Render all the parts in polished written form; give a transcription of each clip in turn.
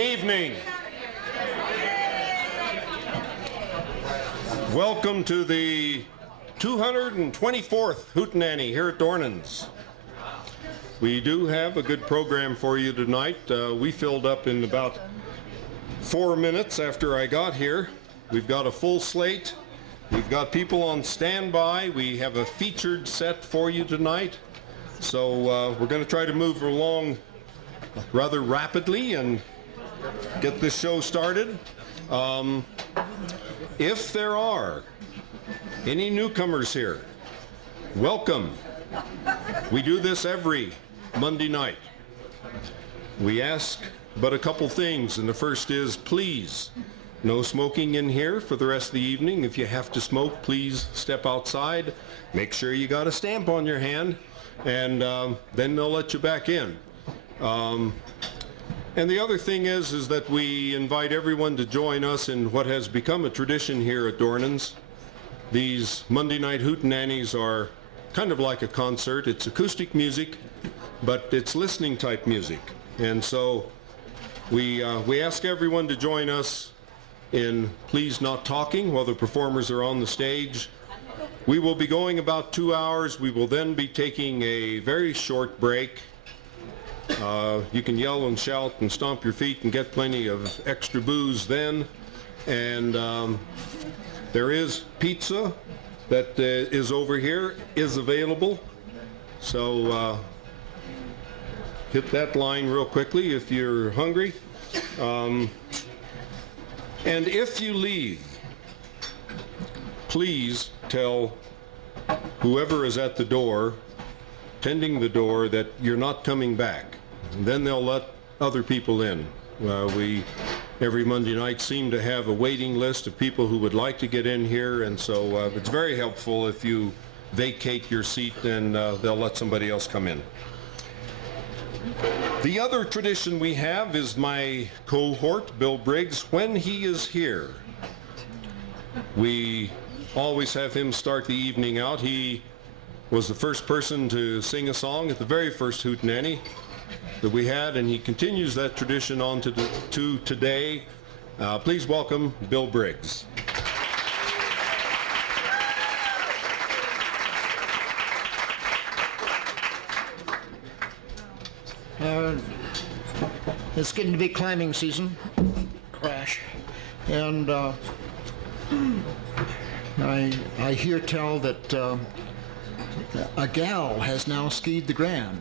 evening. Welcome to the 224th Hootenanny here at Dornan's. We do have a good program for you tonight. We filled up in about 4 minutes after I got here. We've got a full slate. We've got people on standby. We have a featured set for you tonight. So we're going to try to move along rather rapidly and get this show started. If there are any newcomers here, welcome. We do this every Monday night. We ask but a couple things, and the first is, please, no smoking in here for the rest of the evening. If you have to smoke, please step outside. Make sure you got a stamp on your hand, and then they'll let you back in. And the other thing is that we invite everyone to join us in what has become a tradition here at Dornan's. These Monday night Hootenannies are kind of like a concert. It's acoustic music, but it's listening type music. And so we ask everyone to join us in please not talking while the performers are on the stage. We will be going about 2 hours. We will then be taking a very short break. You can yell and shout and stomp your feet and get plenty of extra booze then. And there is pizza that is over here, is available. So hit that line real quickly if you're hungry. And if you leave, please tell whoever is at the door, tending the door, that you're not coming back. And then they'll let other people in. We, every Monday night, seem to have a waiting list of people who would like to get in here, and so it's very helpful if you vacate your seat and they'll let somebody else come in. The other tradition we have is my cohort, Bill Briggs. When he is here, we always have him start the evening out. He was the first person to sing a song at the very first Hootenanny that we had, and he continues that tradition on to today. Please welcome Bill Briggs. It's getting to be climbing season. Crash. And I hear tell that a gal has now skied the Grand.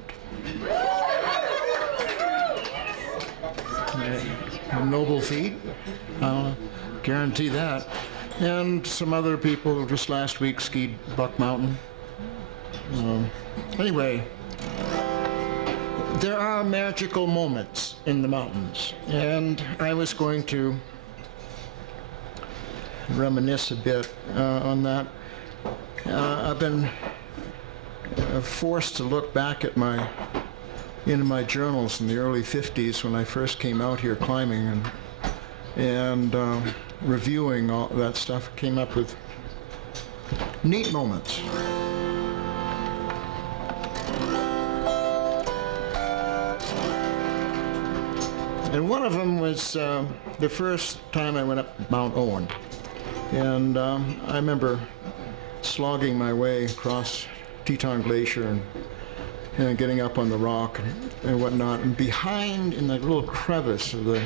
A noble feat, guarantee that. And some other people just last week skied Buck Mountain. Anyway, there are magical moments in the mountains, and I was going to reminisce a bit on that. I've been forced to look back at into my journals in the early 50s when I first came out here climbing and reviewing all that stuff. Came up with neat moments. And one of them was the first time I went up Mount Owen. And I remember slogging my way across Teton Glacier and getting up on the rock and whatnot. And behind, in that little crevice of the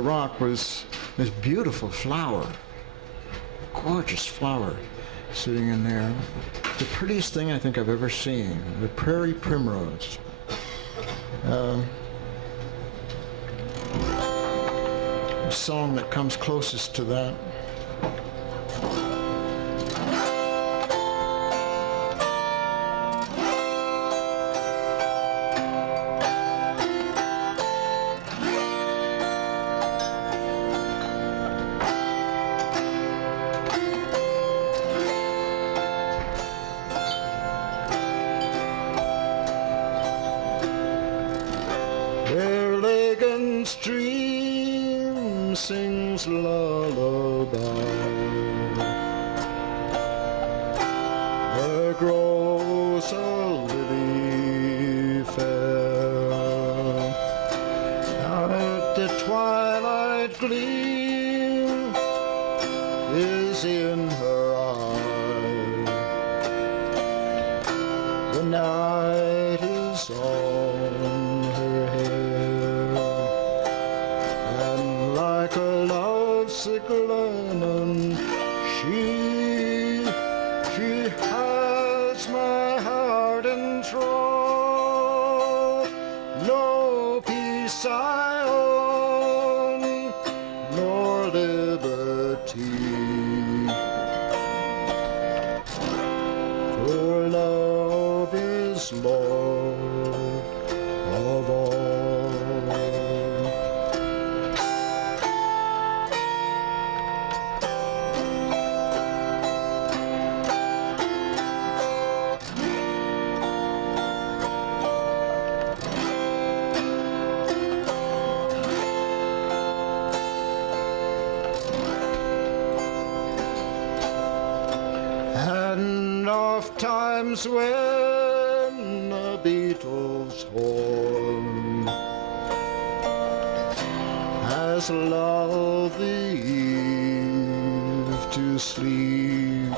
rock, was this beautiful flower, gorgeous flower, sitting in there. The prettiest thing I think I've ever seen, the prairie primrose. The song that comes closest to that. Stream sings lullaby. There grows a lily fair out bright gleam is in her eye. The night is on her hair, and like a lovesick lemming, she has my heart in thrall. No peace I own, nor liberty, for love is Lord of all. And oft times when the Beatles' horn has lulled the eve to sleep,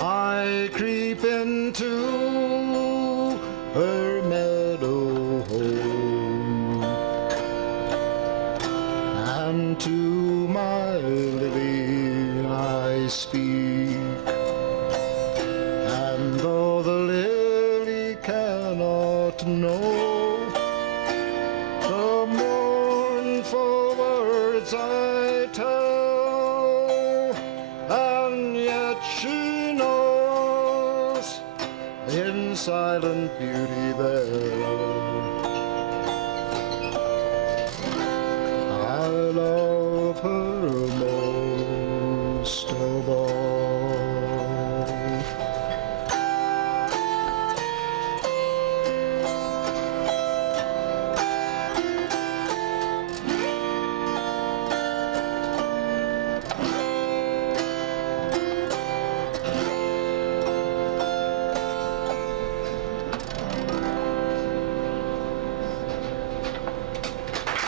I creep into her meadow home, and to my lily I speak. And though the lily cannot know the mournful words I tell, and yet she knows in silent beauty there I love her most of all.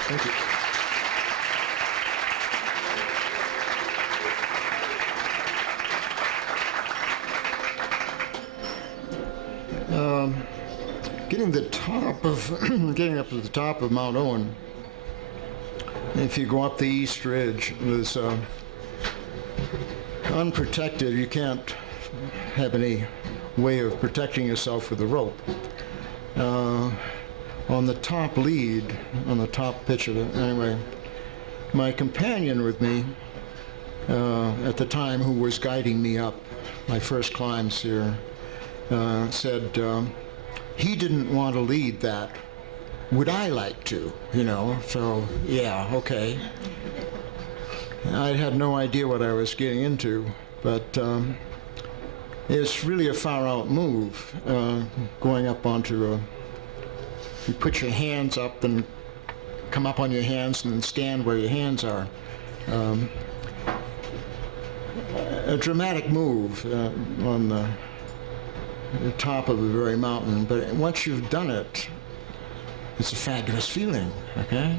Thank you. Getting up to the top of Mount Owen, if you go up the east ridge, there's unprotected. You can't have any way of protecting yourself with a rope. On the top lead, on the top pitch of it, anyway, my companion with me at the time, who was guiding me up my first climbs here, said he didn't want to lead that. Would I like to? You know, so yeah, okay. I had no idea what I was getting into, but it's really a far out move, going up onto a, you put your hands up and come up on your hands and then stand where your hands are. A dramatic move on the top of a very mountain, but once you've done it, it's a fabulous feeling, okay?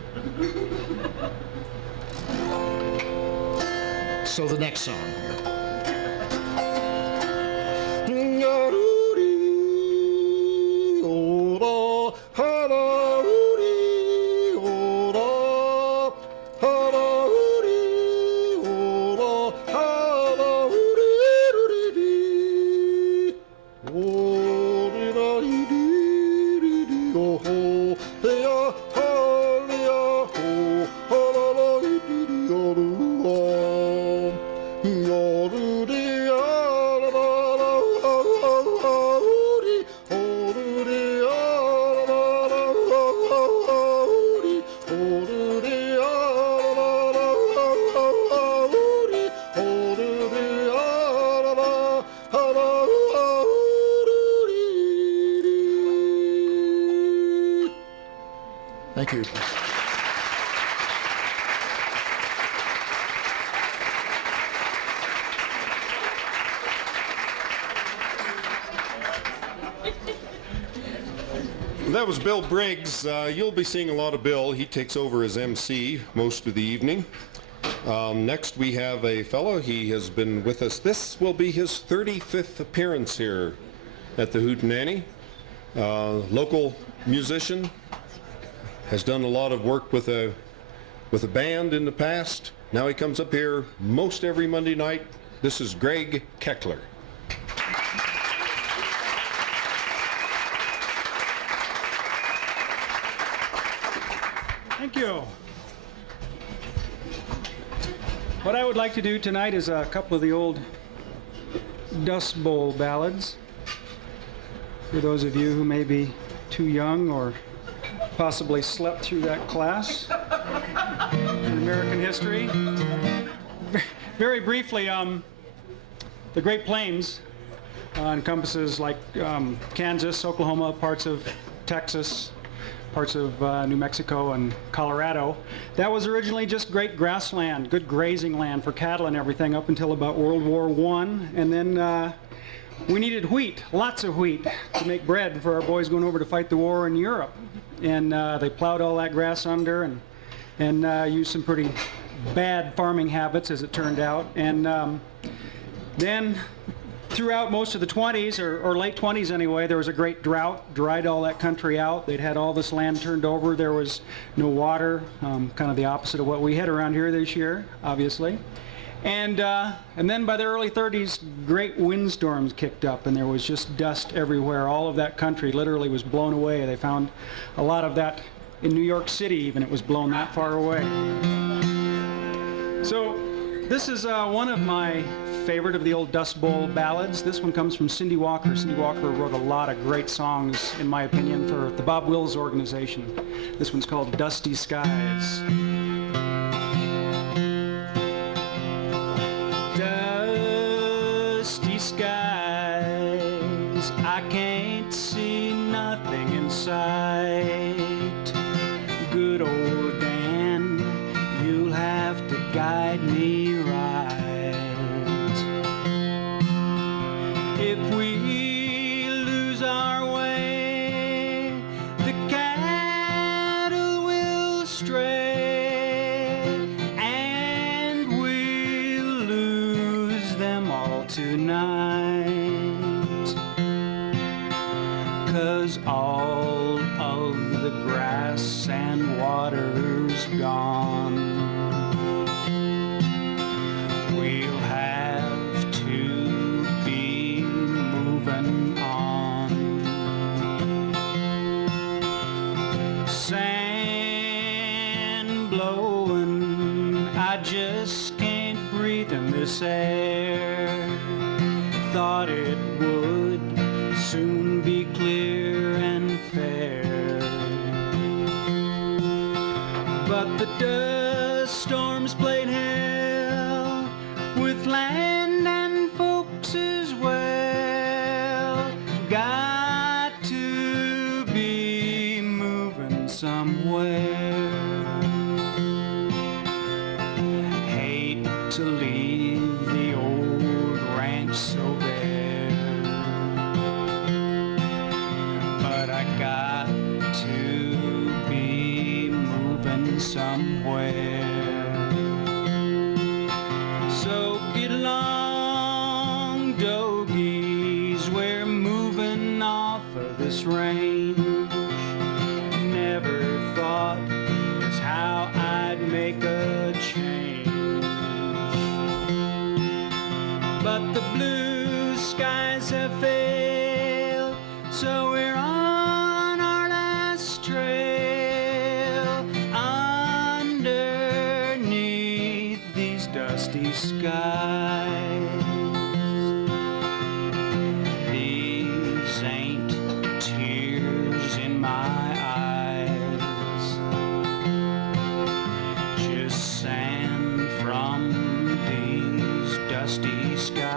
So the next song. That was Bill Briggs. You'll be seeing a lot of Bill. He takes over as MC most of the evening. Next we have a fellow. He has been with us. This will be his 35th appearance here at the Hootenanny. Local musician, has done a lot of work with a band in the past. Now he comes up here most every Monday night. This is Greg Keckler. Thank you. What I would like to do tonight is a couple of the old Dust Bowl ballads. For those of you who may be too young or possibly slept through that class in American history. Very briefly, the Great Plains encompasses like Kansas, Oklahoma, parts of Texas, parts of New Mexico and Colorado. That was originally just great grassland, good grazing land for cattle and everything up until about World War I. And then we needed wheat, lots of wheat, to make bread for our boys going over to fight the war in Europe. And they plowed all that grass under and used some pretty bad farming habits, as it turned out. And then throughout most of the 20s, or late 20s anyway, there was a great drought, dried all that country out. They'd had all this land turned over. There was no water, kind of the opposite of what we had around here this year, obviously. And then by the early 30s, great windstorms kicked up, and there was just dust everywhere. All of that country literally was blown away. They found a lot of that in New York City, even. It was blown that far away. So this is one of my favorite of the old Dust Bowl ballads. This one comes from Cindy Walker. Cindy Walker wrote a lot of great songs, in my opinion, for the Bob Wills organization. This one's called Dusty Skies. Dusty skies, I can't see nothing in sight. Good old Dan, you'll have to guide me right. If we lose our way, the cattle will stray, and we'll lose them all tonight. 'Cause all of the grass and water's gone. We'll have to be moving on. Sand blowing, I just can't breathe in this air. Thought it would soon be clear and fair. But the dust storms played hell with land and folks as well. Got to be moving somewhere. Hate to leave the old ranch so bare, but I got to be moving somewhere. So get along, dogies, we're moving off of this range. Never thought is how I'd make a change. But the blue skies have failed, so we're on our last trail underneath these dusty skies. These ain't tears in my eyes, just sand from these dusty skies.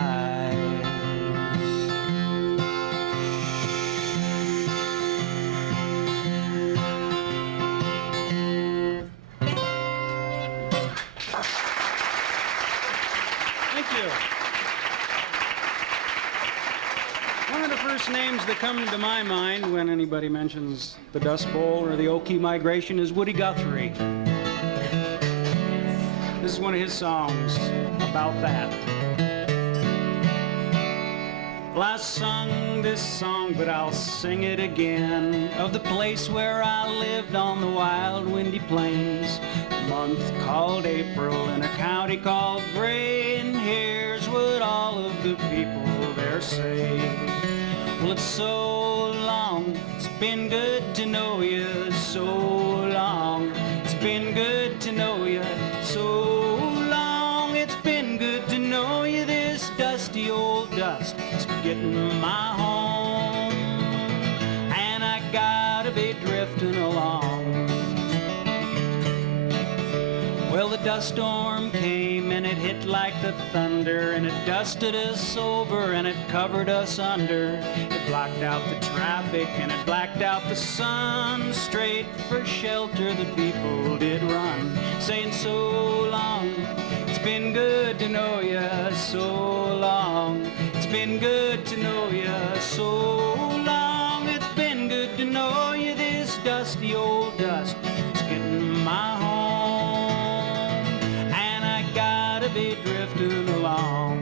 first names that come to my mind when anybody mentions the Dust Bowl or the Okie migration is Woody Guthrie. This is one of his songs about that. Well, I sung this song, but I'll sing it again, of the place where I lived on the wild, windy plains, a month called April in a county called Gray, and here's what all of the people there say. Well, it's so long, it's been good to know you, so long, it's been good to know you, so long, it's been good to know you, this dusty old dust. Getting my home, and I gotta be drifting along. Well, the dust storm came and it hit like the thunder, and it dusted us over and it covered us under. It blocked out the traffic and it blacked out the sun. Straight for shelter the people did run, saying so long, it's been good to know ya, so long, it's been good to know ya, so long, it's been good to know ya, this dusty old dust, it's getting my home, and I gotta be drifting along.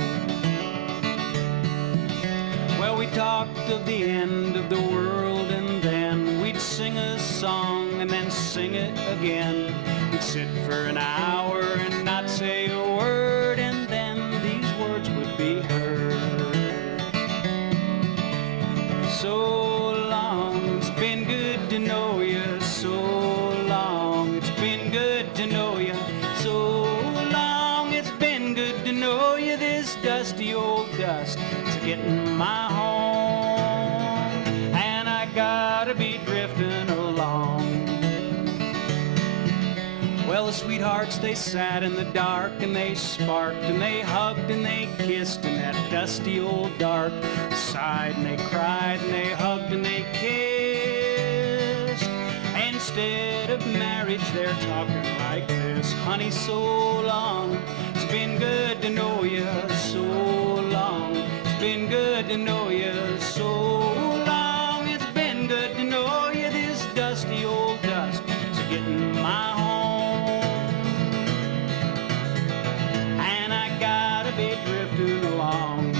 Well, we talked of the end of the world, and then we'd sing a song and then sing it again. We'd sit for an hour and not say a word, and then these words would be heard. So long, it's been good to know you, so long, it's been good to know you, so long, it's been good to know you, this dusty old dust, it's getting my home, and I gotta be drifting along. Well, the sweethearts, they sat in the dark and they sparked and they hugged and they kissed in that dusty old dark. They sighed and they cried and they hugged and they kissed. Instead of marriage, they're talking like this. Honey, so long, it's been good to know you, so long, it's been good to know you, so long, it's been good to know you, this dusty old dust, it's getting my home. Along.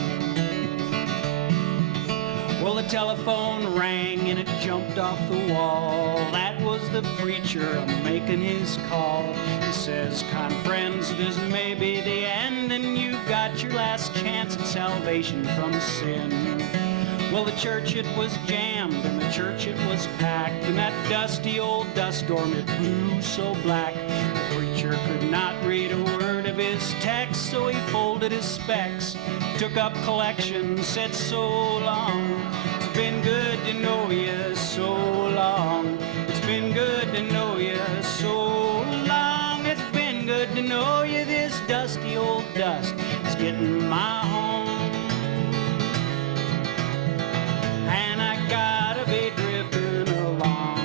Well, the telephone rang and it jumped off the wall. That was the preacher making his call. He says, kind friends, this may be the end, and you've got your last chance at salvation from sin. Well, the church, it was jammed, and the church, it was packed, and that dusty old dust storm, it blew so black. The preacher could not read a word of his text, so he folded his specs, took up collection, said so long, it's been good to know you, so long, it's been good to know you, so long, it's been good to know you, this dusty old dust, it's getting my home. And I gotta be drifting along.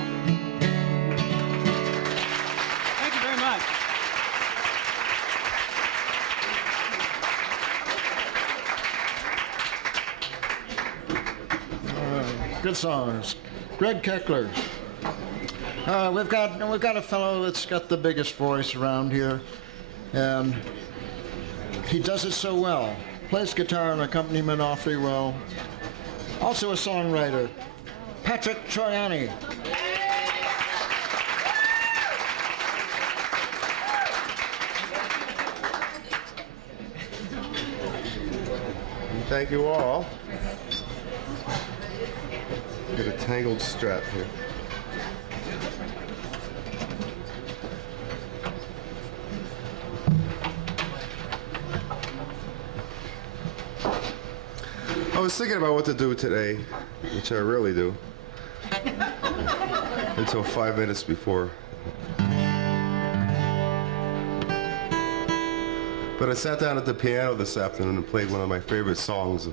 Thank you very much. Good songs. Greg Keckler. We've got a fellow that's got the biggest voice around here, and he does it so well. Plays guitar and accompaniment awfully well. Also a songwriter, Patrick Troiani. Thank you all. Get a tangled strap here. I was thinking about what to do today, which I rarely do, until 5 minutes before. But I sat down at the piano this afternoon and played one of my favorite songs.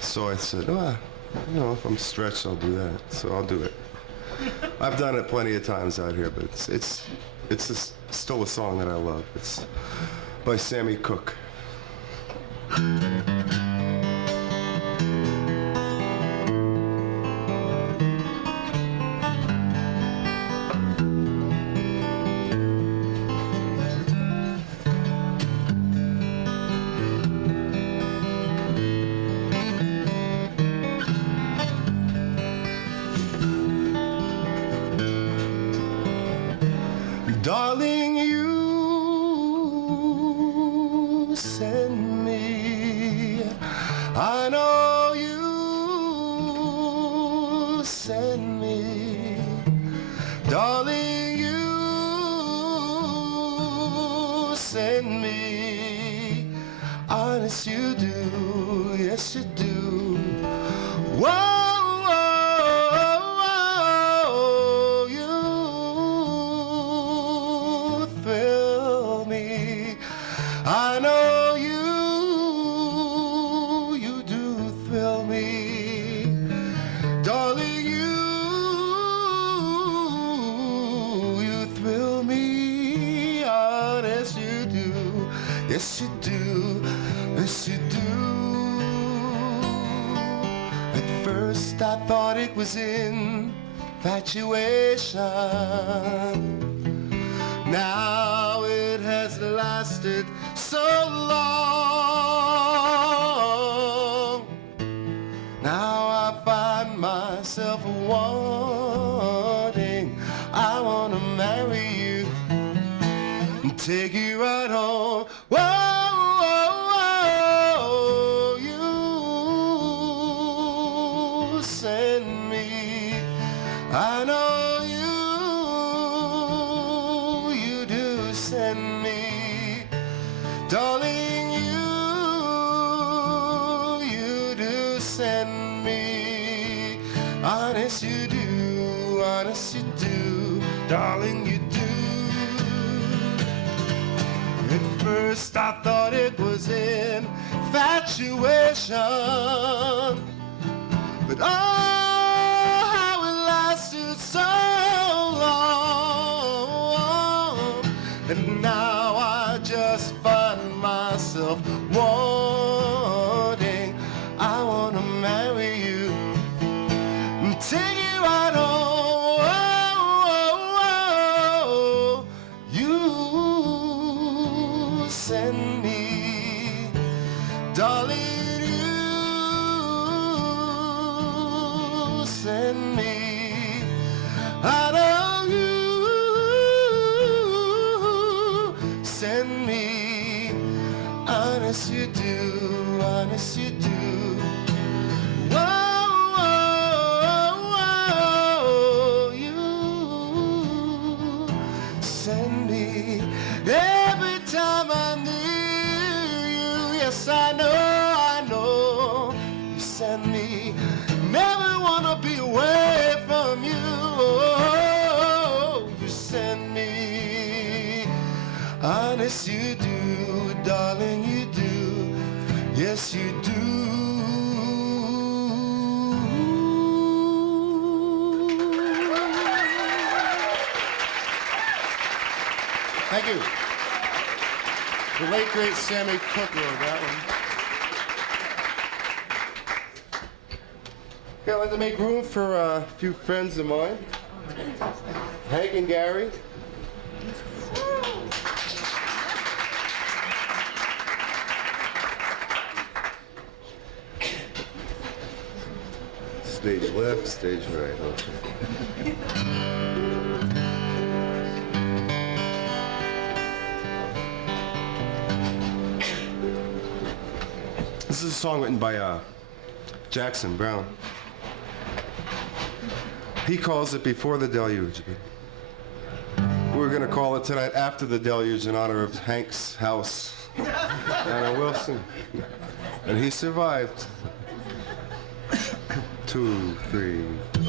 So I said, if I'm stretched, I'll do that. So I'll do it. I've done it plenty of times out here, but it's still a song that I love. It's by Sammy Cooke. Darling, you send me. I know you send me. Darling, you send me. Honest, you do. Yes, you do. Whoa. I know you do thrill me. Darling, you thrill me. Honest, you do. Yes, you do. Yes, you do. At first I thought it was infatuation. Now it has lasted so long. Now I find myself wanting. I want to marry you and take you right home. Whoa, whoa, whoa, you send me. I know you do send me. Darling, you do send me. Honest, you do. Honest, you do. Darling, you do. At first I thought it was infatuation, but oh, how it lasted so long. And now I just find myself wanting. I want to marry you and take you right home. You send me, darling, you send me. I know you send me. Honest, you do. Honest, you do. Whoa, whoa, whoa, you send me. Every time I'm near you, yes, I know, you send me. Never wanna be away from you. Oh, you send me. Honest, you do, darling, you do. Yes, you do. Thank you. The late, great Sammy Cooke wrote that one. Okay, I'd like to make room for a few friends of mine. Hank and Gary. Stage left, stage right, okay. This is a song written by Jackson Brown. He calls it Before the Deluge. We're going to call it tonight After the Deluge in honor of Hank's house, Anna Wilson. And he survived. 2, 3, 4.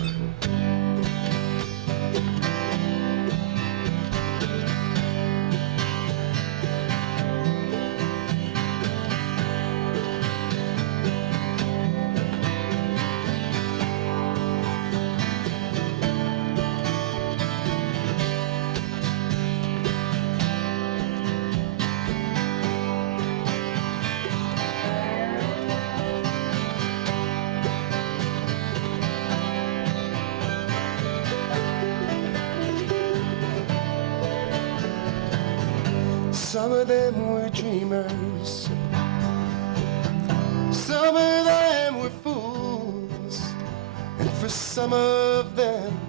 Some of them were dreamers, some of them were fools, and for some of them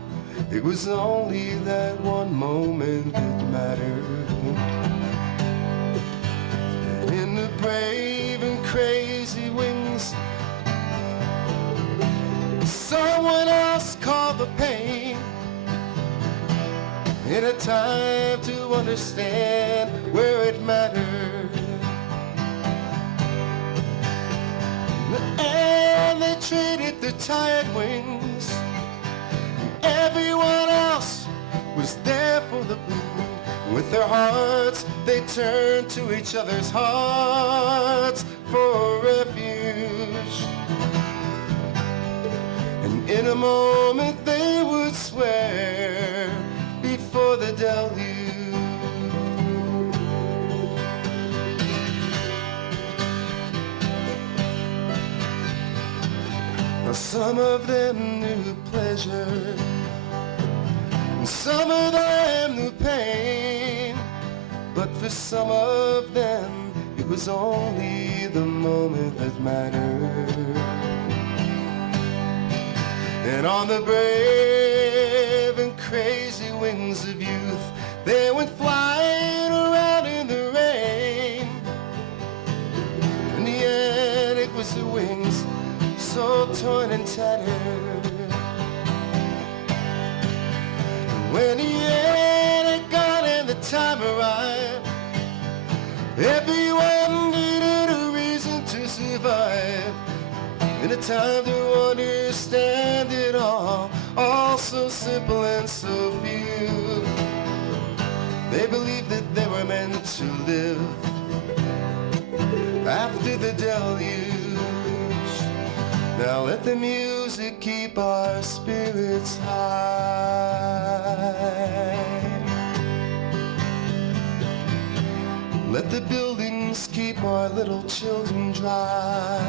it was only that one moment that mattered. And in the brave and crazy wings, someone else called the pain, in a time to understand where it mattered. And they traded their tired wings. Everyone else was there for the blue. With their hearts, they turned to each other's hearts for refuge. And in a moment they would swear before the deluge. Now some of them knew pleasure, and some of them knew pain, but for some of them it was only the moment that mattered. And on the brave and crazy wings of youth, they went flying around in the rain. In the end, it was the wings so torn and tattered. And when the end had gone and the time arrived, everyone needed a reason to survive. In a time to understand it all so simple and so few. They believed that they were meant to live after the deluge. Now let the music keep our spirits high. Let the buildings keep our little children dry.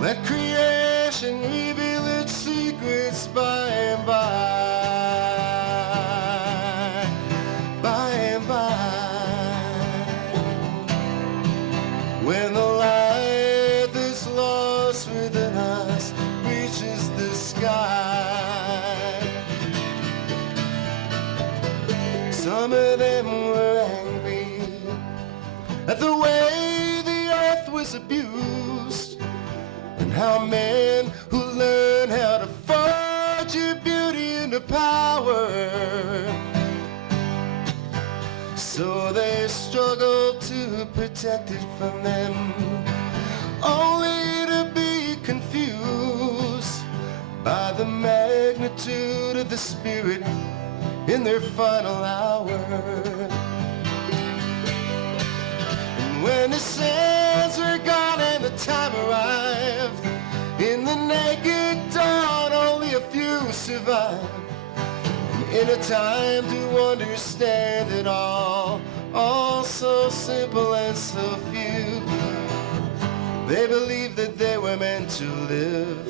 Let creation reveal its secrets by and by, by and by. When the light that's lost within us reaches the sky. Some of them were angry at the way the earth was abused, and how men who learn how to forge your beauty into power, so they struggle to protect it from them, only to be confused by the magnitude of the spirit in their final hour. And when the sands were gone and the time arrived, in the naked dawn only a few survived. And in a time to understand it all so simple and so few, they believed that they were meant to live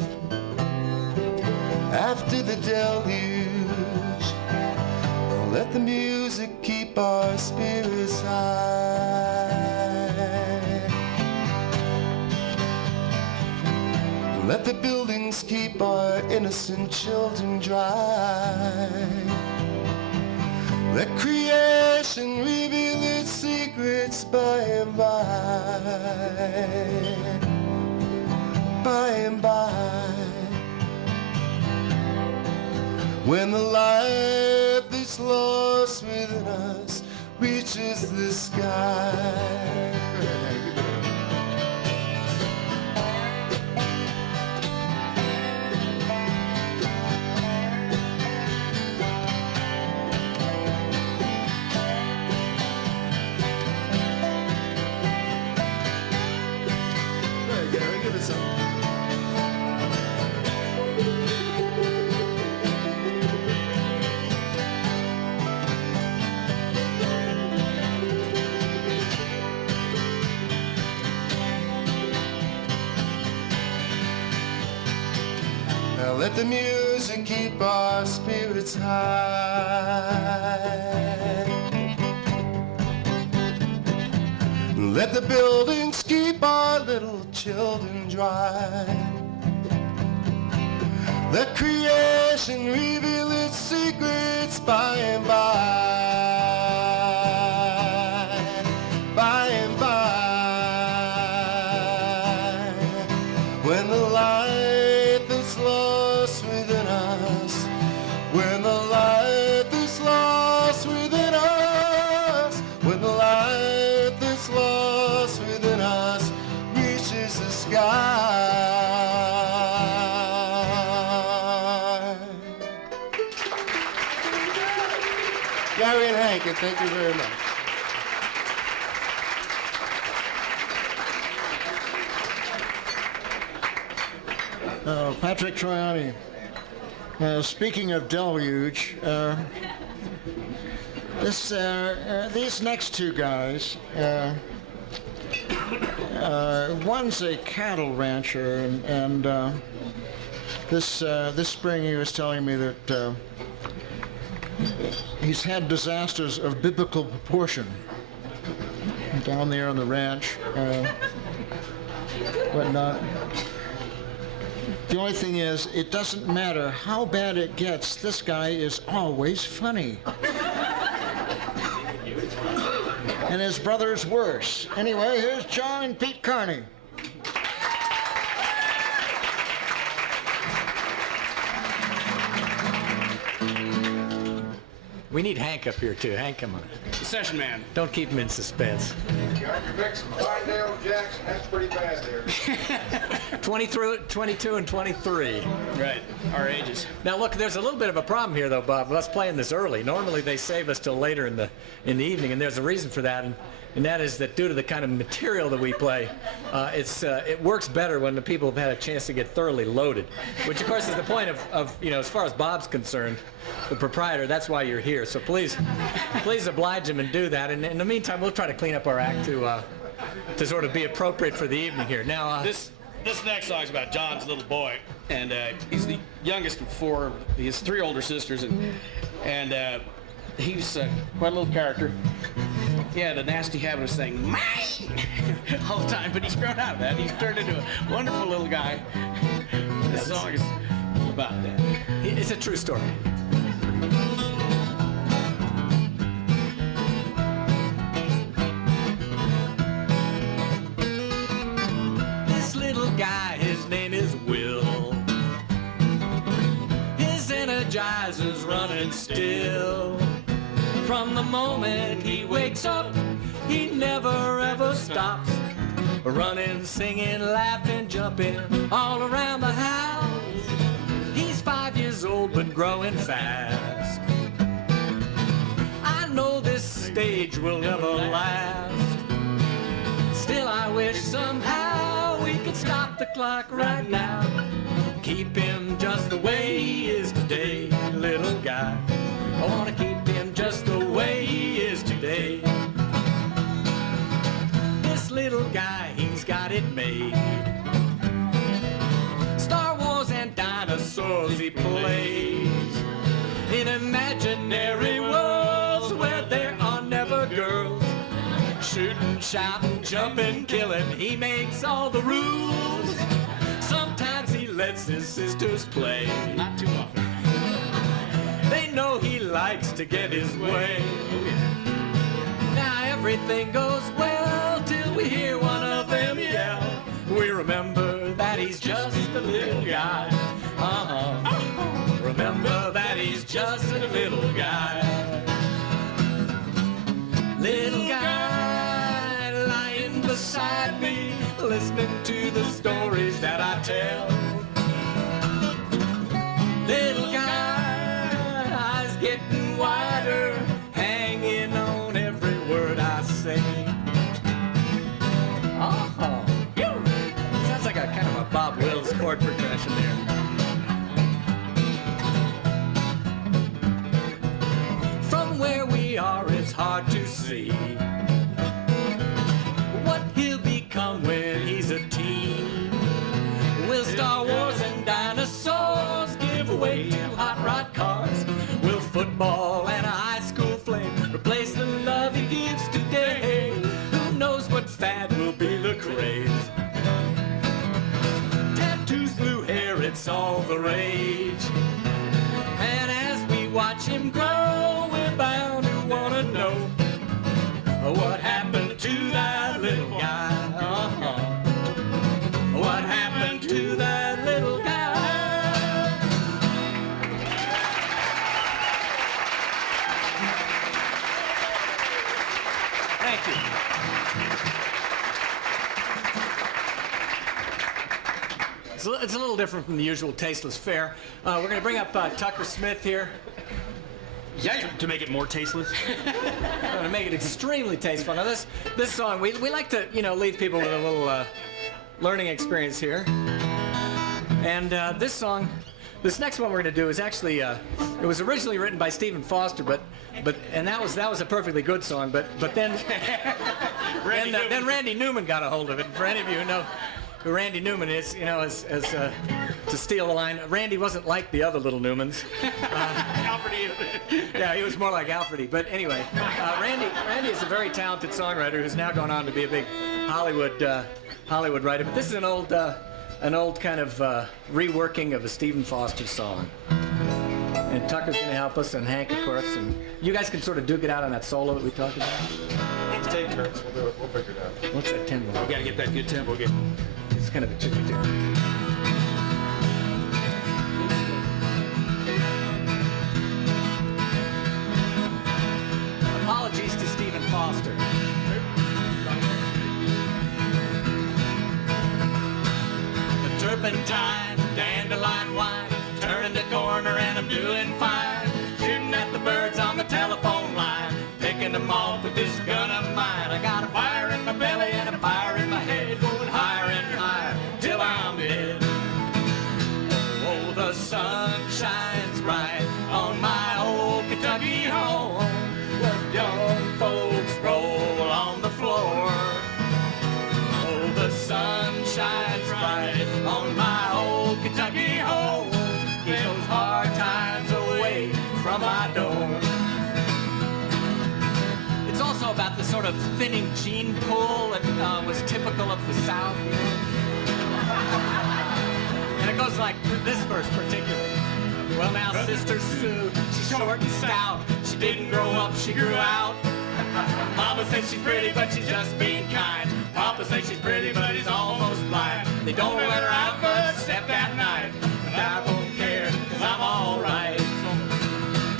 after the deluge. Let the music keep our spirits high. Let the buildings keep our innocent children dry. Let creation reveal its secrets by and by. When the light that's lost within us reaches the sky. Gary, give it some. Now let the music keep our spirits high. Let the buildings keep our little children dry. Let creation reveal its secrets by and by and by. When the light that's lost within us, when the light that's lost within us, when the light that's lost within us reaches the sky. Gary and Hank, and thank you very much. Patrick Troiani. Speaking of deluge, these next two guys, one's a cattle rancher, and this spring he was telling me that he's had disasters of biblical proportion down there on the ranch, whatnot. The only thing is, it doesn't matter how bad it gets, this guy is always funny. And his brother's worse. Anyway, here's John and Pete Carney. We need Hank up here, too. Hank, come on. The session man. Don't keep him in suspense. You're mixing Pinedale and Jackson. That's pretty bad there. 22 and 23. Right, our ages. Now, look, there's a little bit of a problem here, though, Bob. Us playing this early. Normally, they save us till later in the evening, and there's a reason for that. And that is that due to the kind of material that we play, it works better when the people have had a chance to get thoroughly loaded, which, of course, is the point of as far as Bob's concerned, the proprietor, that's why you're here. So please oblige him and do that. And in the meantime, we'll try to clean up our act to sort of be appropriate for the evening here. Now, This next song is about John's little boy, and he's the youngest of four. He has three older sisters, and he's quite a little character. He had a nasty habit of saying "mine" all the time, but he's grown out of that. He's turned into a wonderful little guy. This song is about that. it's a true story. This little guy, his name is Will. His Energizer's running still. From the moment he wakes up, he never ever stops. Running, singing, laughing, jumping all around the house. He's 5 years old but growing fast. I know this stage will never last. Still I wish somehow we could stop the clock right now. Keep him just the way he is today, little guy. I wanna keep him just the way he is today. This little guy, he's got it made. Star Wars and dinosaurs he plays. In imaginary worlds where there are never girls. Shooting, shouting, jumping, killing, he makes all the rules. Sometimes he lets his sisters play. Not too often. They know he likes to get his way. Now everything goes well till we hear one of them yell. We remember that he's just a little guy. Remember that he's just a little guy. Little guy lying beside me, listening to the stories that I tell. Little guy, eyes getting wider, hanging on every word I say. Sounds like a kind of a Bob Wills chord progression there. From where we are, it's hard to see what he'll become when he's a teen. Will Star Wars and dinosaurs give away to hot rod cars? Will football and a high school flame replace the love he gives today? Who knows what fast watch him grow, we're bound to want to know what happened to that little guy. What happened to that little guy? Thank you. It's a little different from the usual tasteless fare. We're going to bring up Tucker Smith here. Yeah, to make it more tasteless. We're going to make it extremely tasteful. Now this song, we like to leave people with a little learning experience here. And this next one we're going to do is actually it was originally written by Stephen Foster, but that was a perfectly good song. But then then Randy Newman got a hold of it. And for any of you who know who Randy Newman is, to steal the line, Randy wasn't like the other little Newmans. Alfredy. Yeah, he was more like Alfredy. But anyway, Randy is a very talented songwriter who's now gone on to be a big Hollywood writer. But this is an old kind of reworking of a Stephen Foster song. And Tucker's going to help us, and Hank, of course. And you guys can sort of duke it out on that solo that we talked about. Let's take turns. We'll do it. We'll figure it out. What's that tempo? We gotta get that good tempo again. It's kind of a tricky tune. Apologies to Stephen Foster. The turpentine, dandelion wine, turning the corner and I'm doing fine. Shooting at the birds on the telephone line, picking them off with this gun of mine. I got a fire in my belly and a fire in my head, going higher and higher till I'm dead. Oh, the sun shines bright on my old Kentucky home, where young folks roll on the floor. Oh, the sun shines bright on my old Kentucky home, keep those hard times away from my door. It's also about the sort of thinning gene pool that was typical of the South. And it goes like this verse particularly. Well, now, Sister Sue, she's short and stout. She didn't grow up, she grew out. Mama said she's pretty, but she's just being kind. Papa says she's pretty, but he's almost blind. They don't let her out much except at night. But I won't care, 'cause I'm all right.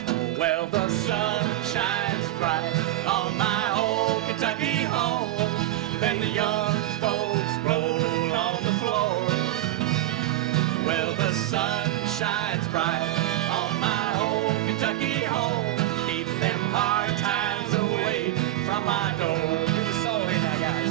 Oh, well, the sun shines bright on my old Kentucky home. Then the young folks roll on the floor. Well, the sun shines bright on my old Kentucky home. Keep them hard times away from my door. Get the solo in now, guys.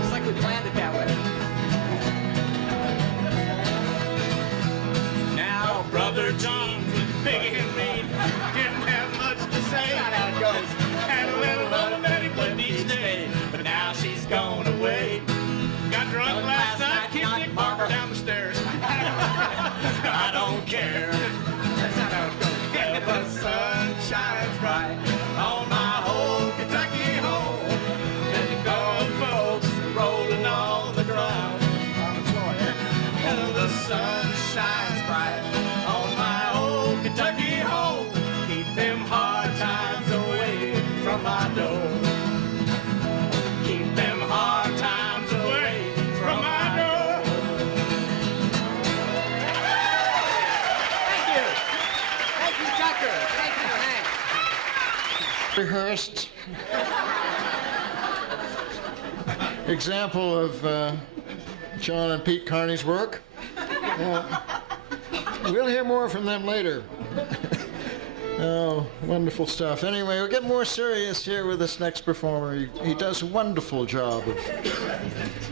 It's like we planned it that way. Now, Brother John was big and mean, didn't have much to say. That's how it goes. Had a little love that he put each day, but now she's gone away. Got drunk last night, kicked Barbara down the stairs. I don't care. That's not how it goes. Well, the sun shines bright on my old Kentucky home, and the gold folks rolling on the ground. On the floor. Well, the sun shines bright on my old Kentucky home. Keep them hard times away from my door. Keep them hard times away from my door. Thank you. Thank you, Tucker. Thank you, Hank. Rehearsed example of John and Pete Carney's work. We'll hear more from them later. Oh, wonderful stuff. Anyway, we'll get more serious here with this next performer. He does a wonderful job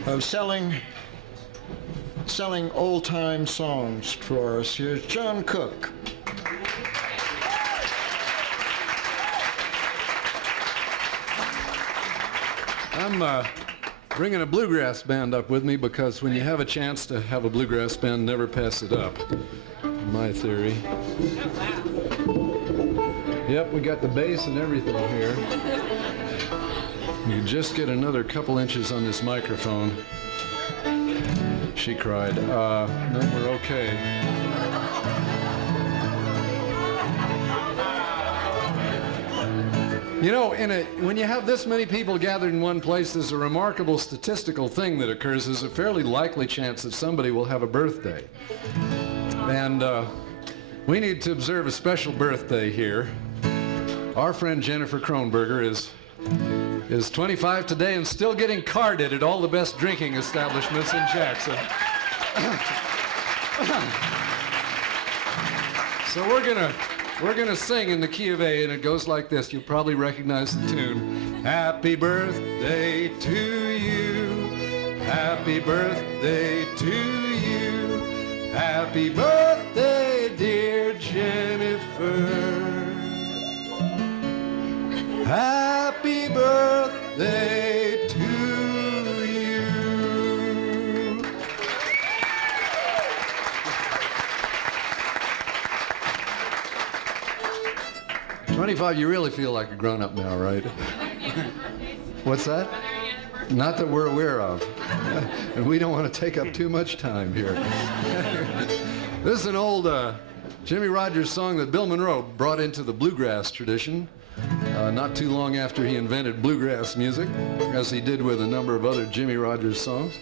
of selling old-time songs for us. Here's John Cook. I'm bringing a bluegrass band up with me because when you have a chance to have a bluegrass band, never pass it up. My theory. Yep, we got the bass and everything here. You just get another couple inches on this microphone. She cried. Then we're okay. You know, when you have this many people gathered in one place, there's a remarkable statistical thing that occurs. There's a fairly likely chance that somebody will have a birthday. And we need to observe a special birthday here. Our friend Jennifer Kronberger is 25 today and still getting carded at all the best drinking establishments in Jackson. So we're gonna sing in the key of A, and it goes like this. You'll probably recognize the tune. Happy birthday to you. Happy birthday to you. Happy birthday, dear Jennifer. Happy birthday to you. 25, you really feel like a grown-up now, right? What's that? Not that we're aware of. And we don't want to take up too much time here. This is an old Jimmy Rogers song that Bill Monroe brought into the bluegrass tradition not too long after he invented bluegrass music, as he did with a number of other Jimmy Rogers songs.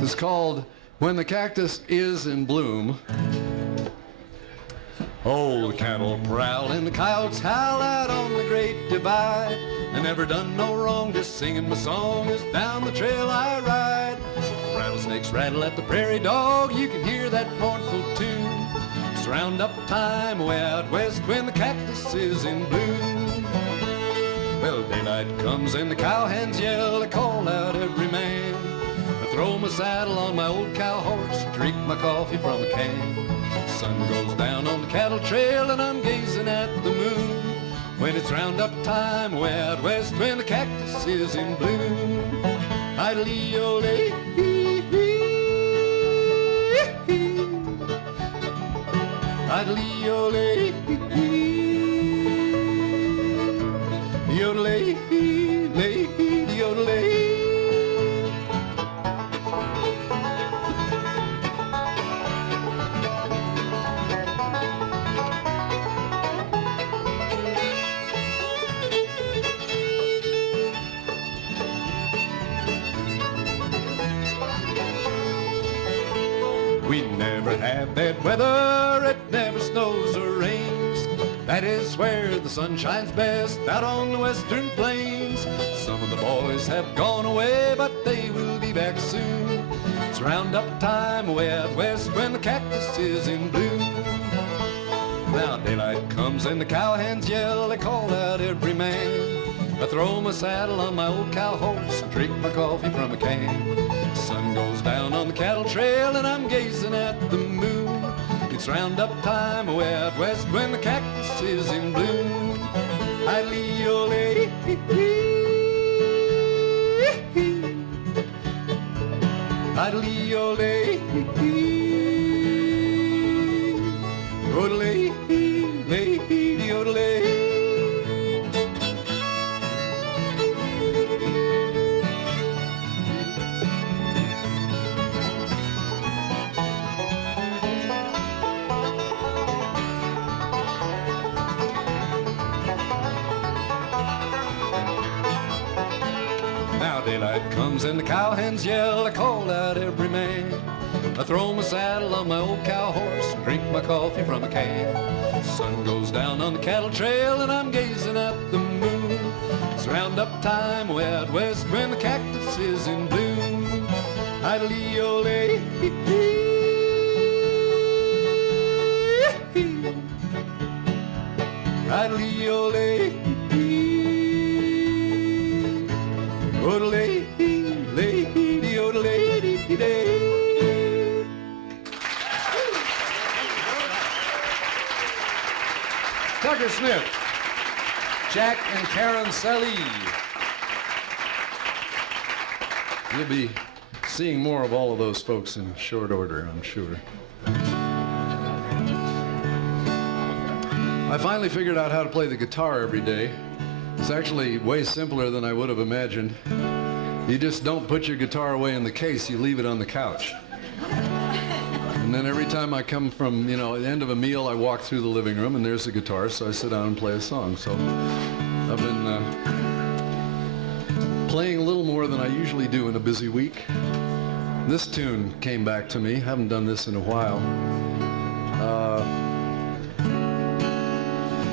It's called When the Cactus Is in Bloom. Oh, the cattle prowl and the coyotes howl out on the great divide. I never done no wrong, just singing my song as down the trail I ride. Rattlesnakes rattle at the prairie dog, you can hear that mournful tune. It's roundup time way out west when the cactus is in bloom. Well, daylight comes and the cowhands yell, I call out every man. I throw my saddle on my old cow horse, drink my coffee from a can. Sun goes down on the cattle trail and I'm gazing at the moon. When it's roundup time way out west when the cactus is in bloom. Idly-o-lay, idly-o-lay, yodelay, lay, yodelay. We never have bad weather, it never snows or rains. That is where the sun shines best, out on the western plains. Some of the boys have gone away, but they will be back soon. It's roundup time away out west when the cactus is in bloom. Now daylight comes and the cowhands yell, they call out every man. I throw my saddle on my old cow horse and drink my coffee from a can. Sun goes down on the cattle trail and I'm gazing at the moon. It's roundup time away out west when the cactus is in bloom. Idly-o-lay, idly-o-lay, yodelay, lay, yodelay. Daylight comes and the cowhands yell, I call out every man. I throw my saddle on my old cow horse and drink my coffee from a can. Sun goes down on the cattle trail and I'm gazing at the moon. It's roundup time way out west when the cactus is in bloom. Idly-o-lay, idly-o-lay, yodelay, lay, yodelay, day. Tucker Smith, Jack and Karen Sallee. You'll be seeing more of all of those folks in short order, I'm sure. I finally figured out how to play the guitar every day. It's actually way simpler than I would have imagined. You just don't put your guitar away in the case, you leave it on the couch. And then every time I come from, the end of a meal, I walk through the living room and there's the guitar, so I sit down and play a song. So I've been playing a little more than I usually do in a busy week. This tune came back to me. Haven't done this in a while.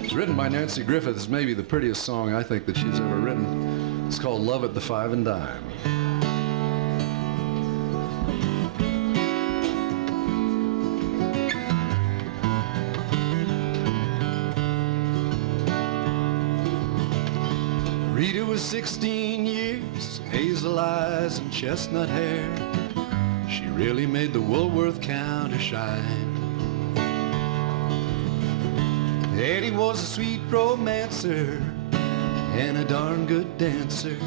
It's written by Nancy Griffith. It's maybe the prettiest song I think that she's ever written. It's called Love at the Five and Dime. Rita was 16 years, hazel eyes and chestnut hair. She really made the Woolworth counter shine. Eddie was a sweet romancer and a darn good dancer.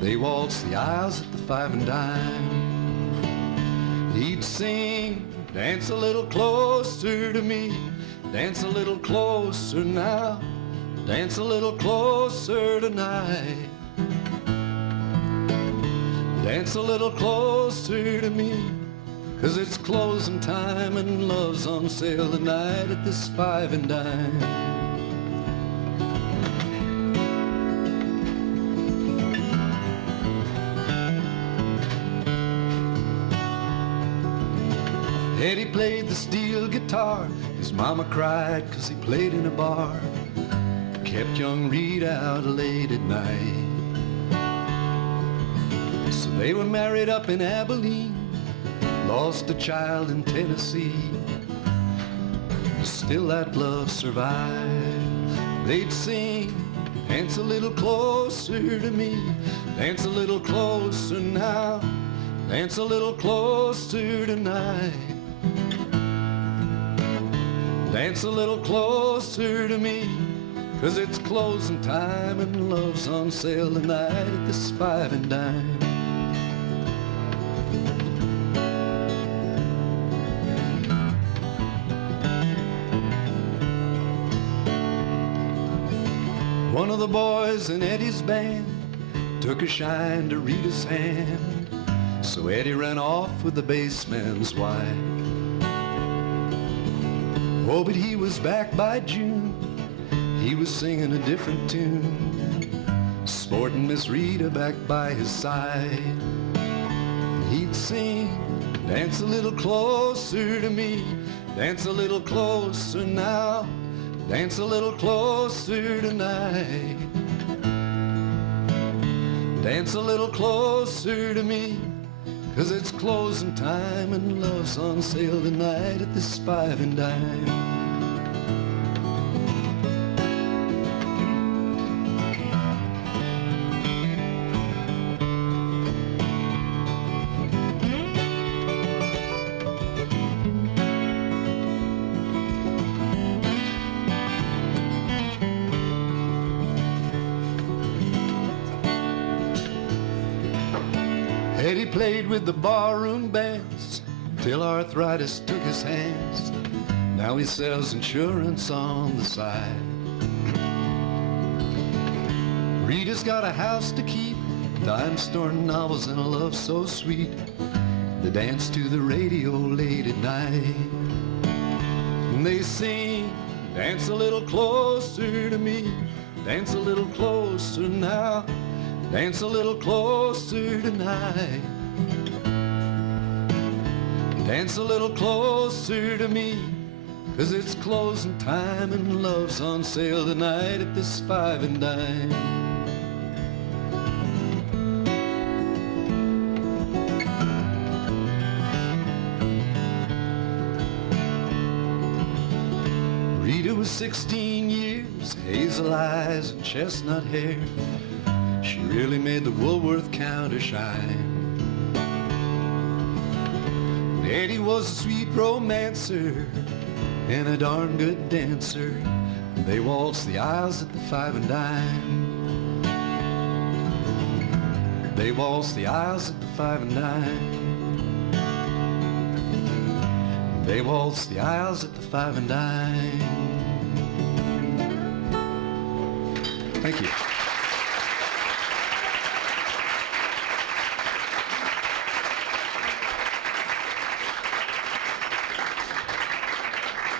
They waltzed the aisles at the Five and Dime. He'd sing, dance a little closer to me, dance a little closer now, dance a little closer tonight. Dance a little closer to me, 'cause it's closing time and love's on sale tonight at this Five and Dime. Eddie played the steel guitar. His mama cried 'cause he played in a bar. Kept young Reed out late at night. So they were married up in Abilene, lost a child in Tennessee. Still that love survived. They'd sing, dance a little closer to me, dance a little closer now, dance a little closer tonight. Dance a little closer to me, 'cause it's closing time and love's on sale tonight at this Five and Dime. One of the boys in Eddie's band took a shine to Rita's hand, so Eddie ran off with the bassman's wife. Oh, but he was back by June. He was singing a different tune, sporting Miss Rita back by his side. He'd sing, dance a little closer to me, dance a little closer now, dance a little closer tonight. Dance a little closer to me, 'cause it's closing time and love's on sale tonight at this Five and Dime. Eddie played with the barroom bands till arthritis took his hands. Now he sells insurance on the side. Rita's got a house to keep, dime store novels and a love so sweet. They dance to the radio late at night. And they sing, dance a little closer to me, dance a little closer now, dance a little closer tonight. Dance a little closer to me, 'cause it's closing time and love's on sale tonight at this Five and Dime. Rita was 16 years, hazel eyes and chestnut hair. She really made the Woolworth counter shine. Eddie was a sweet romancer and a darn good dancer. They waltzed the aisles at the Five and Dime. They waltzed the aisles at the Five and Dime. They waltzed the aisles at the Five and Dime. Thank you.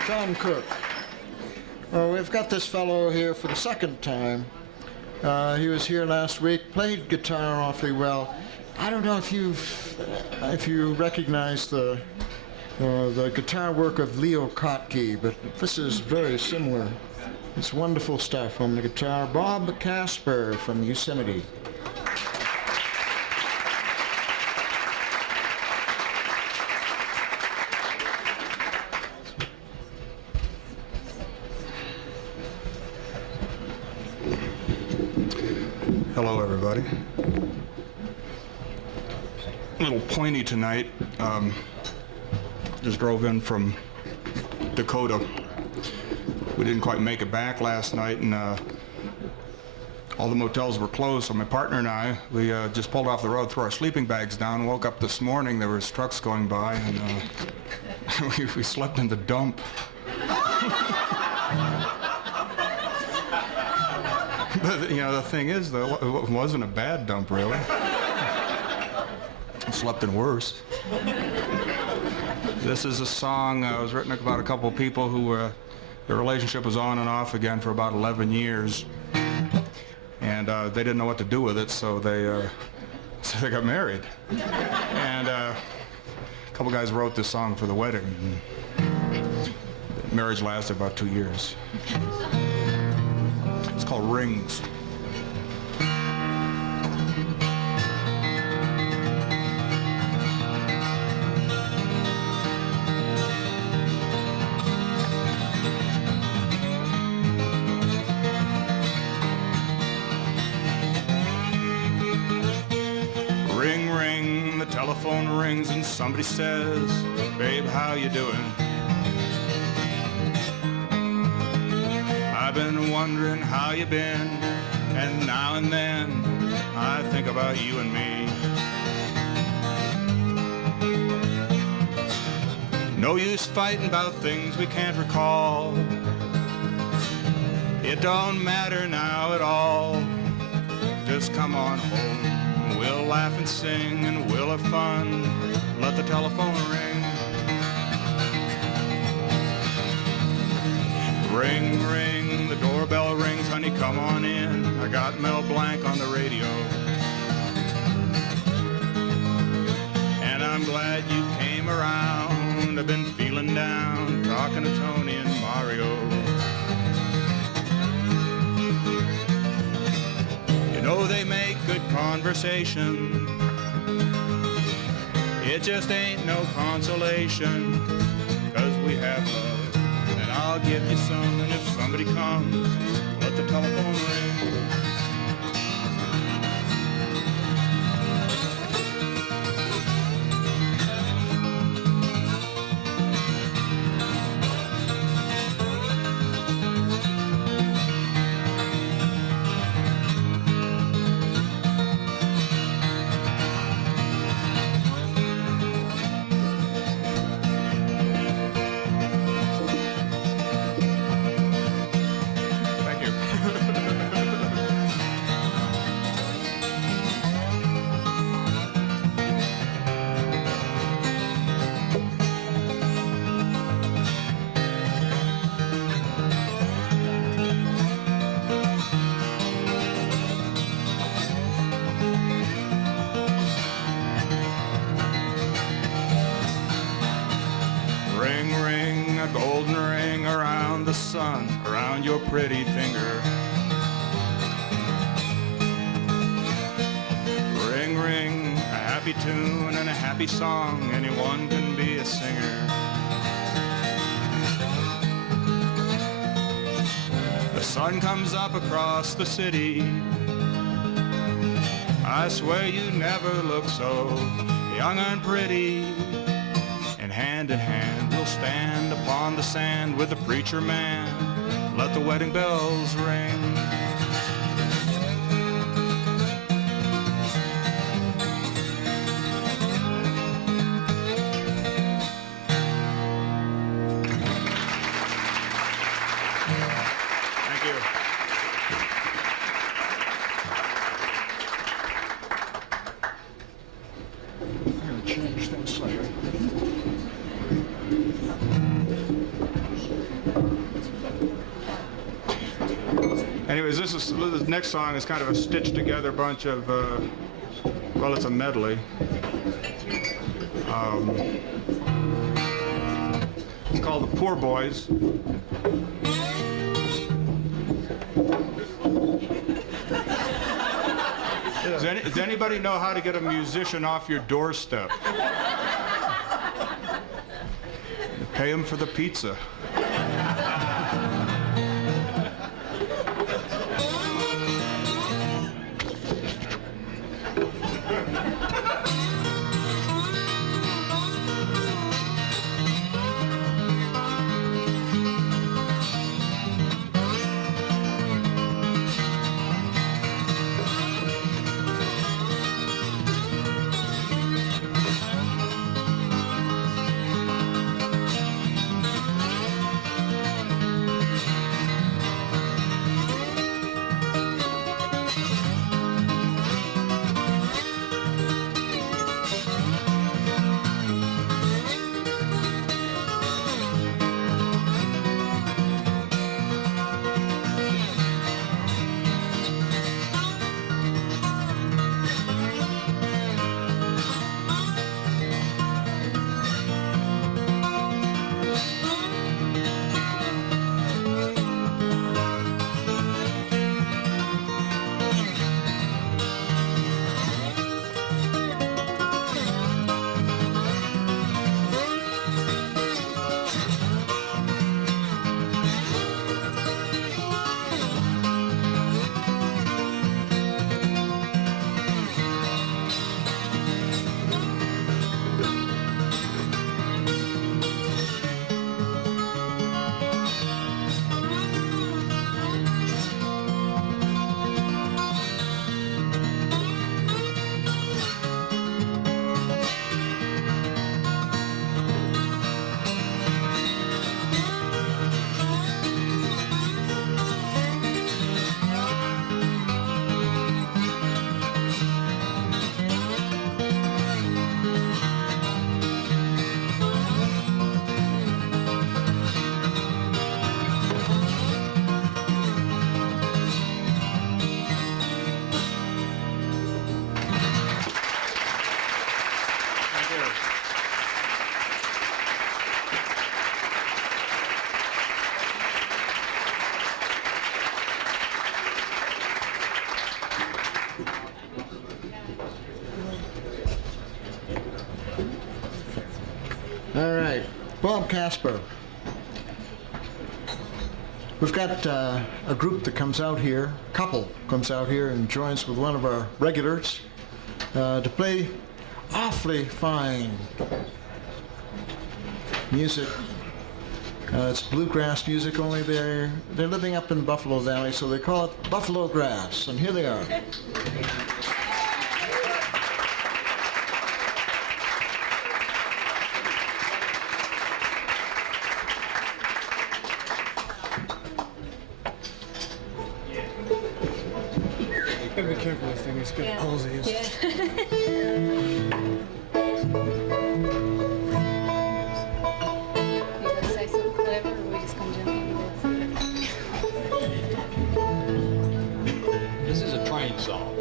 John Cook. Well, we've got this fellow here for the second time. He was here last week, played guitar awfully well. I don't know if you recognize the guitar work of Leo Kottke, but this is very similar. It's wonderful stuff on the guitar. Bob Casper from Yosemite. Hello, everybody. A little pointy tonight. Just drove in from Dakota. We didn't quite make it back last night, and all the motels were closed, so my partner and I, we just pulled off the road, threw our sleeping bags down, woke up this morning, there was trucks going by, and we slept in the dump. But, the thing is, though, it wasn't a bad dump, really. I slept in worse. This is a song was written about a couple of people who their relationship was on and off again for about 11 years. And they didn't know what to do with it, so they got married. And a couple guys wrote this song for the wedding. The marriage lasted about 2 years. It's called Rings. Ring, ring, the telephone rings and somebody says, "Babe, how you doing? I've been wondering how you been, and now and then I think about you and me. No use fighting about things we can't recall. It don't matter now at all. Just come on home. We'll laugh and sing and we'll have fun. Let the telephone ring. Ring, ring, the doorbell rings, honey, come on in. I got Mel Blanc on the radio. And I'm glad you came around. I've been feeling down, talking to Tony and Mario. You know they make good conversation. It just ain't no consolation, 'cause we have love. I'll give you some, and if somebody comes, let the telephone ring. Ring, ring, a golden ring around the sun, around your pretty finger. Ring, ring, a happy tune and a happy song, anyone can be a singer. The sun comes up across the city. I swear you never look so young and pretty. Hand in hand we'll stand upon the sand with the preacher man. Let the wedding bells ring. Thank you. anyways, this next song is kind of a stitched together bunch of, well, it's a medley. It's called The Poor Boys. Does anybody know how to get a musician off your doorstep? Pay him for the pizza. All right, Bob Casper. We've got a group that comes out here, couple comes out here and joins with one of our regulars to play awfully fine music. It's bluegrass music, only they're living up in Buffalo Valley, so they call it Buffalo Grass, and here they are. Be careful, this thing is good palsy. Say something clever, or we just gonna jump into this? This is a train song.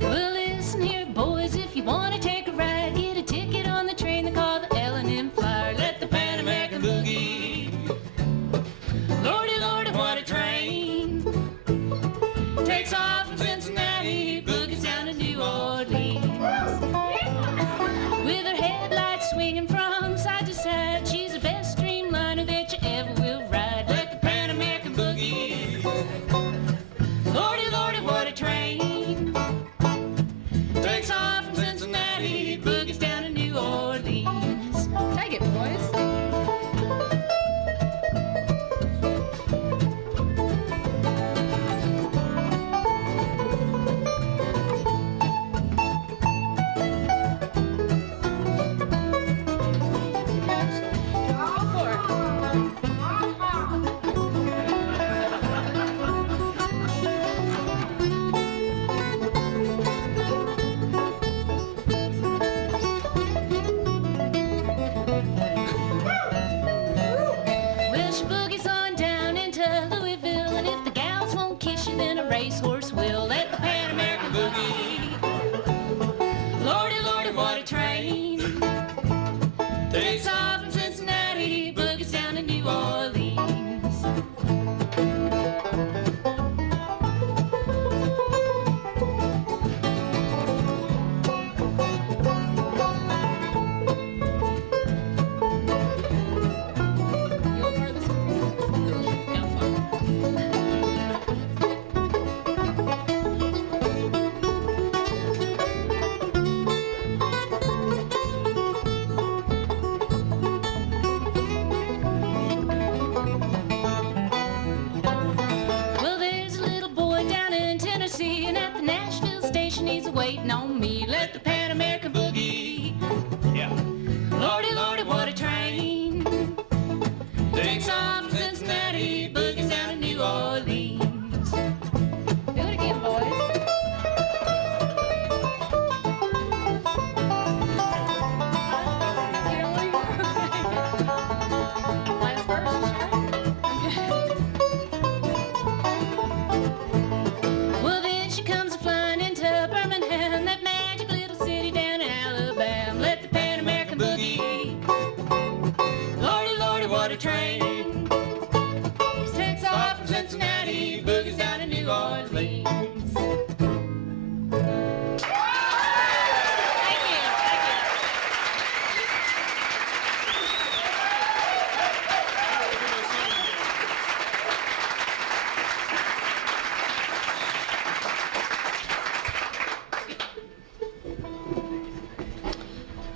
Well, listen here, boys, if you want to take a ride, get a ticket on the train they call the L&M Flyer. Let the Pan American boogie. Lordy, lordy, what a train. Takes off from Cincinnati, boogies down to New Orleans. With her headlights swinging from side to side, she's the best streamliner that you ever will ride. Let the Pan American boogie. Lordy, lordy, what a train. Takes off from Cincinnati, boogies down to New Orleans. Take it, boys.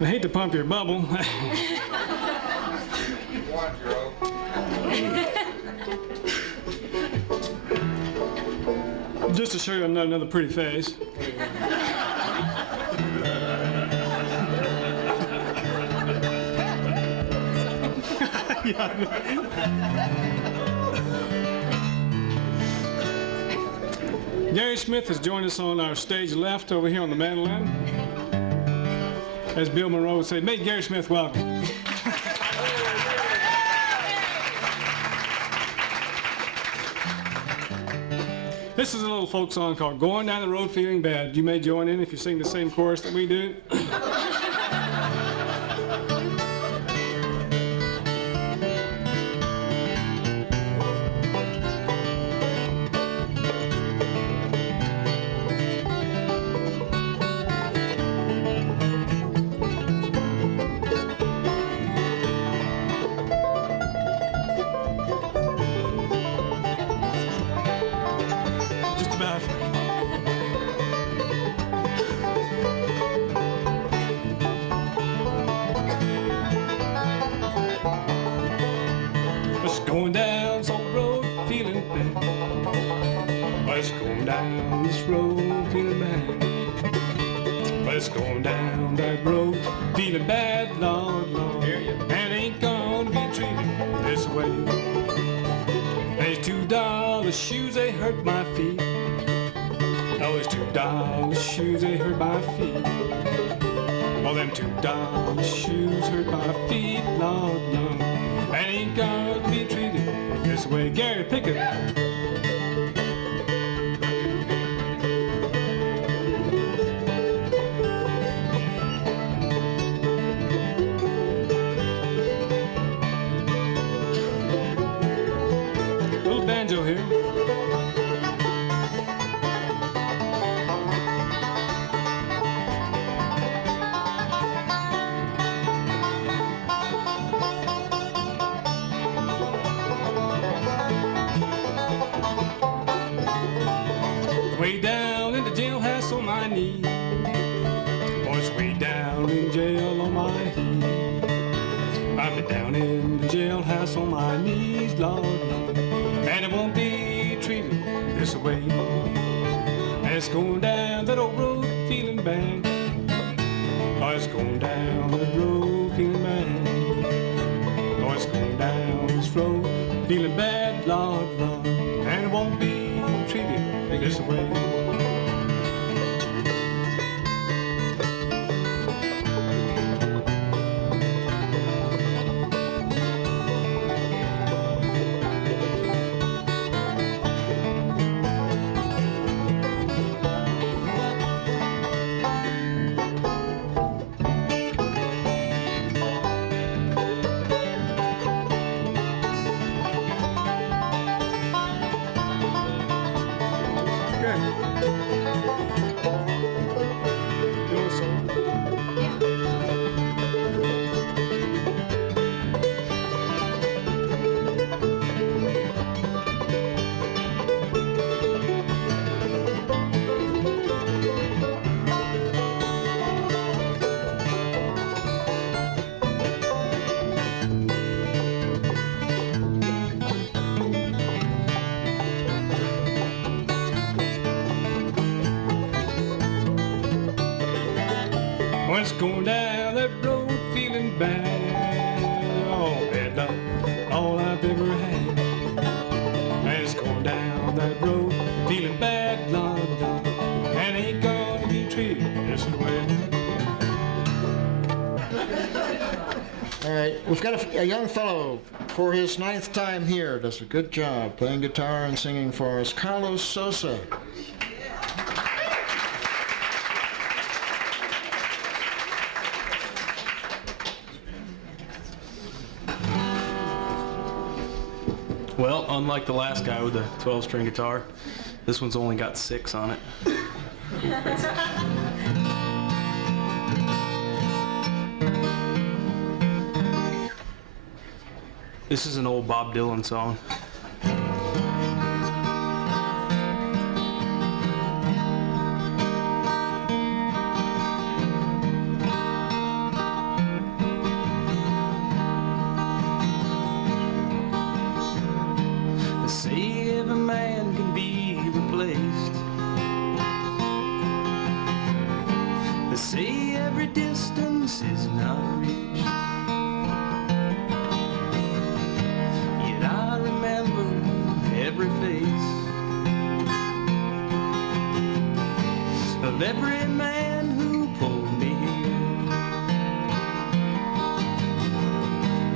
I hate to pump your bubble. One, Joe. Just to show you I'm not another pretty face. Gary Smith has joined us on our stage left over here on the mandolin. As Bill Monroe would say, make Gary Smith welcome. This is a little folk song called Going Down the Road Feeling Bad. You may join in if you sing the same chorus that we do. Just about. Just going down some road feeling bad. Just going down this road feeling bad. Just going down that road feeling bad, Lord, Lord. And ain't gonna be treated this way. There's $2 shoes, they hurt my feet. Oh, there's $2 shoes, they hurt my feet. Oh, them $2 shoes hurt my feet, Lord, Lord. And ain't gonna be treated this way. Gary, pick it. Little banjo here. Way down in the jailhouse on my knee. Boys, way down in jail on my knees. I've been down in the jailhouse on my knees, Lord, Lord. And it won't be treated this way. And it's going down that old road feeling bad. Oh, it's going down that road feeling bad. Oh, it's going down this road feeling bad, Lord, Lord. And it won't be treated this way. When it's going down that road feeling bad, oh, bad luck, all I've ever had. And it's going down that road feeling bad, Lord, Lord, and ain't gonna be treated this way. All right, we've got a young fellow for his 9th time here. Does a good job playing guitar and singing for us. Carlos Sosa. Well, unlike the last guy with the 12-string guitar, this one's only got 6 on it. This is an old Bob Dylan song. is not reached. Yet I remember every face of every man who pulled me here.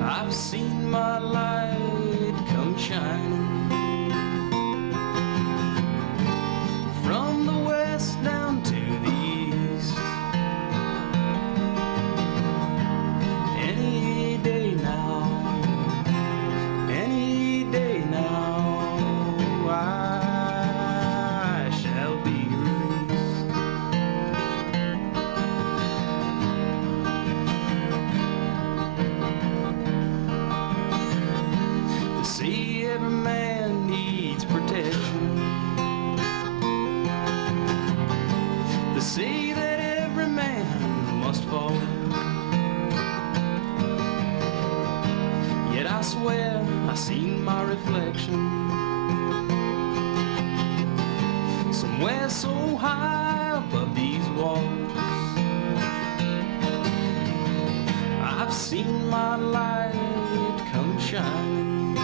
I've seen my light come shining from the west down to the east. Any day now, any day now, I shall be released. To see every man needs protection, to see that every man must fall. Yet I swear I seen my reflection somewhere so high above these walls. I've seen my light come shining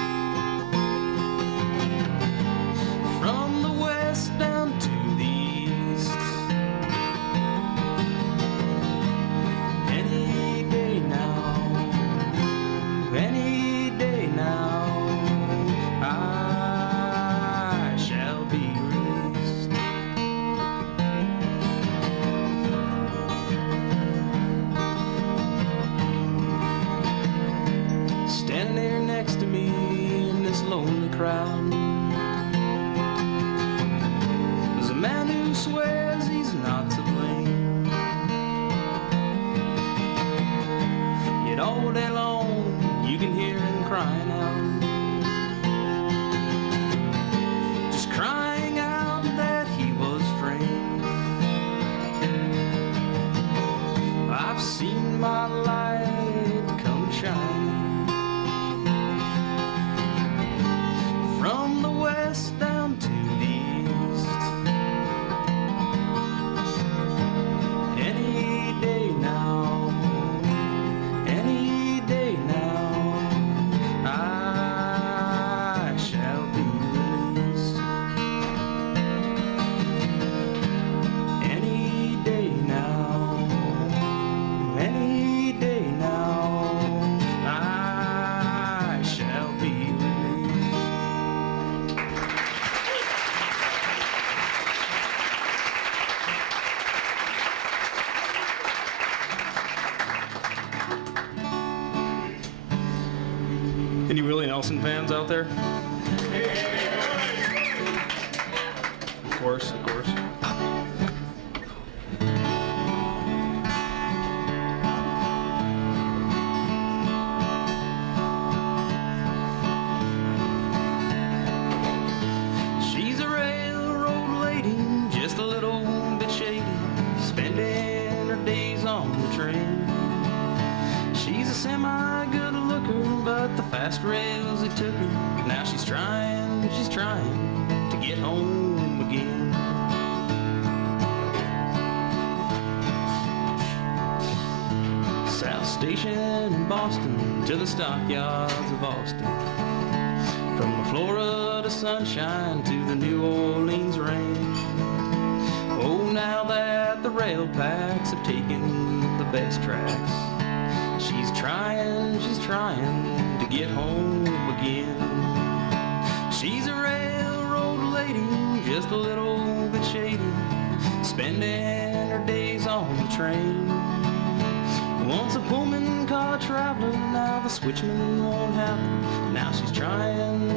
from the west down to the east. Any day now, any day now, I shall be released. Standing there next to me in this lonely crowd is a man who swears he's not to blame. Yet all day long you can hear him crying out, just crying out that he was framed. I've seen my light come shining from the west down to the east. Any day now, any day now, I shall be released. Any day now, any day now, I shall be released. Any Willie Nelson fans out there? Of course, of course. She's a railroad lady, just a little bit shady, spending her days on the train. She's a semi-good looker, but the fast rails they took her. Now she's trying to get home again. South Station in Boston to the stockyards of Austin, from the Florida sunshine to the New Orleans rain. Oh, now that the rail packs have taken the best tracks, she's trying to get home again. She's a railroad lady, just a little bit shady, spending her days on the train. Once a Pullman car traveler, now the switchman won't have her. Now she's trying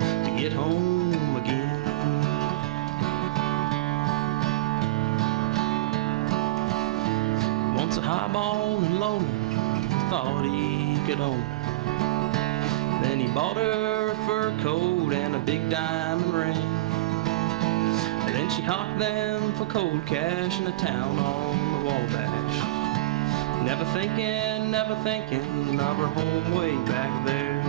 to get home again. Once a highball and loner thought he could own her. Then he bought her a fur coat and a big diamond ring. And then she hawked them for cold cash in a town on the Wabash. Never thinking of her home way back there.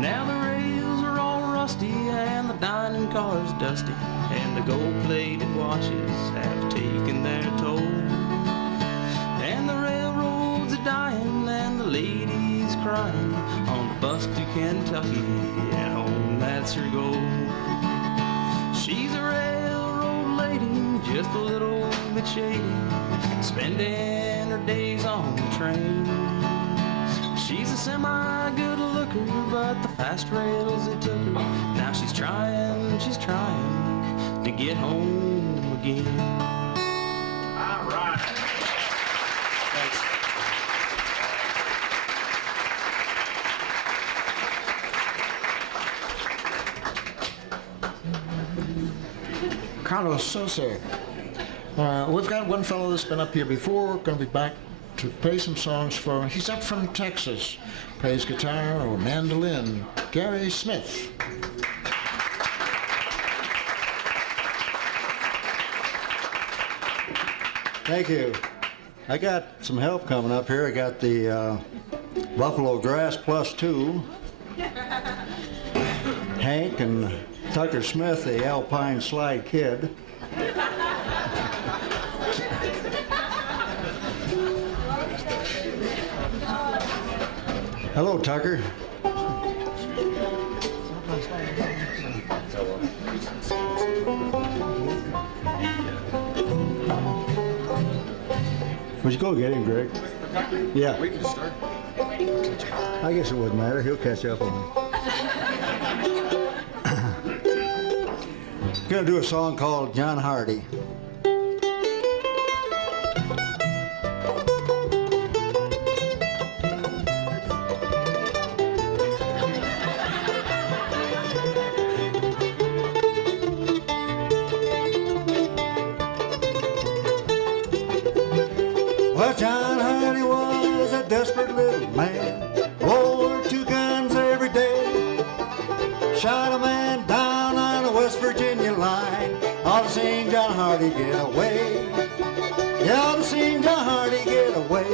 Now the rails are all rusty and the dining car's dusty, and the gold-plated watches have taken their toll. And crying on the bus to Kentucky. At home, that's her goal. She's a railroad lady, just a little bit shady, spending her days on the train. She's a semi-good looker, but the fast rails it took her. Now she's trying to get home again. All right. Thanks. Carlos Sosa. We've got one fellow that's been up here before, going to be back to play some songs for, he's up from Texas, plays guitar or mandolin, Gary Smith. Thank you. I got some help coming up here. I got the Buffalo Grass Plus 2, Hank and Tucker Smith, the Alpine Slide Kid. Hello, Tucker. Would you go get him, Greg? Yeah. We can just start. I guess it wouldn't matter. He'll catch up on me. Gonna do a song called John Hardy. Well, John Hardy was a desperate little man, wore 2 guns every day, shot a man down on the West Virginia line. Ought to sing John Hardy get away. You ought to sing John Hardy get away.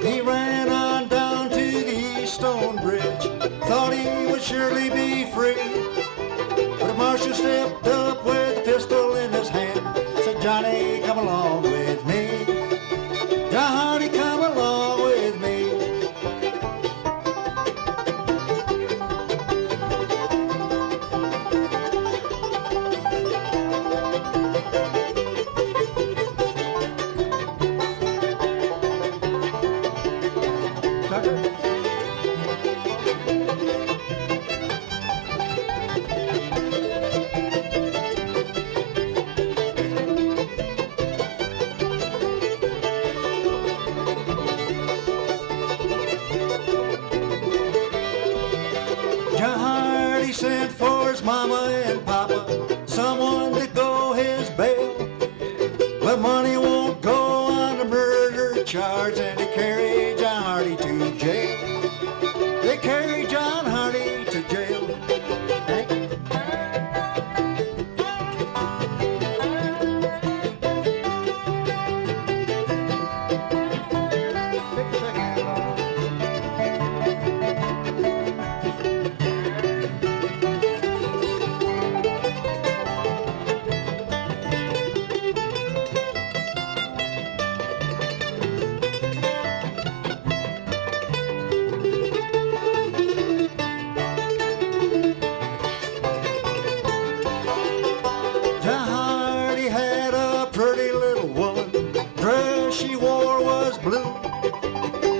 He ran on down to the East Stone Bridge, thought he would surely be free. But the marshal stepped up with a pistol in his hand, said, Johnny, come along with me. John Hardy, come along with me. Tucker? John Hardy sent for his mama and papa, someone to go his bail. But money won't go on the murder charge, and they carry John Hardy to jail. They carry John Hardy to jail. John Hardy had a pretty little woman, dress she wore was blue.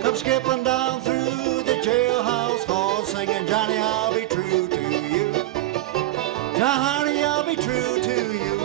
Come skipping down through the jailhouse hall, singing, Johnny, I'll be true to you. John Hardy, I'll be true to you.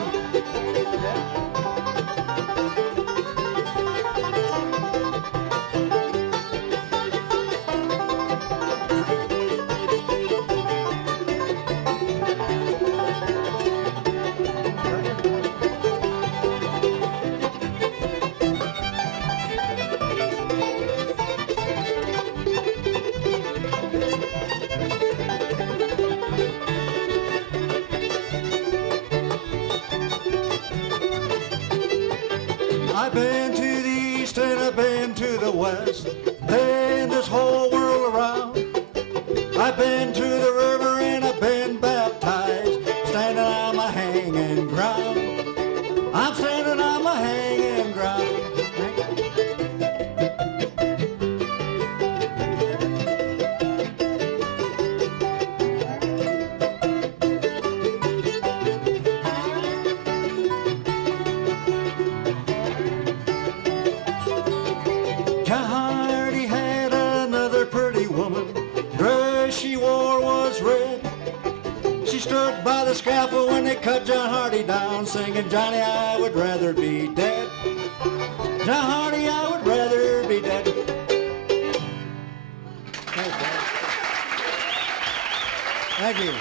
I've been to the east and I've been to the west, been this whole world around. I've been to the river and I've been baptized, standing on my hanging ground. I'm standing on my hanging ground. she stood by the scaffold when they cut John Hardy down, singing, Johnny, I would rather be dead. John Hardy, I would rather be dead. Thank you.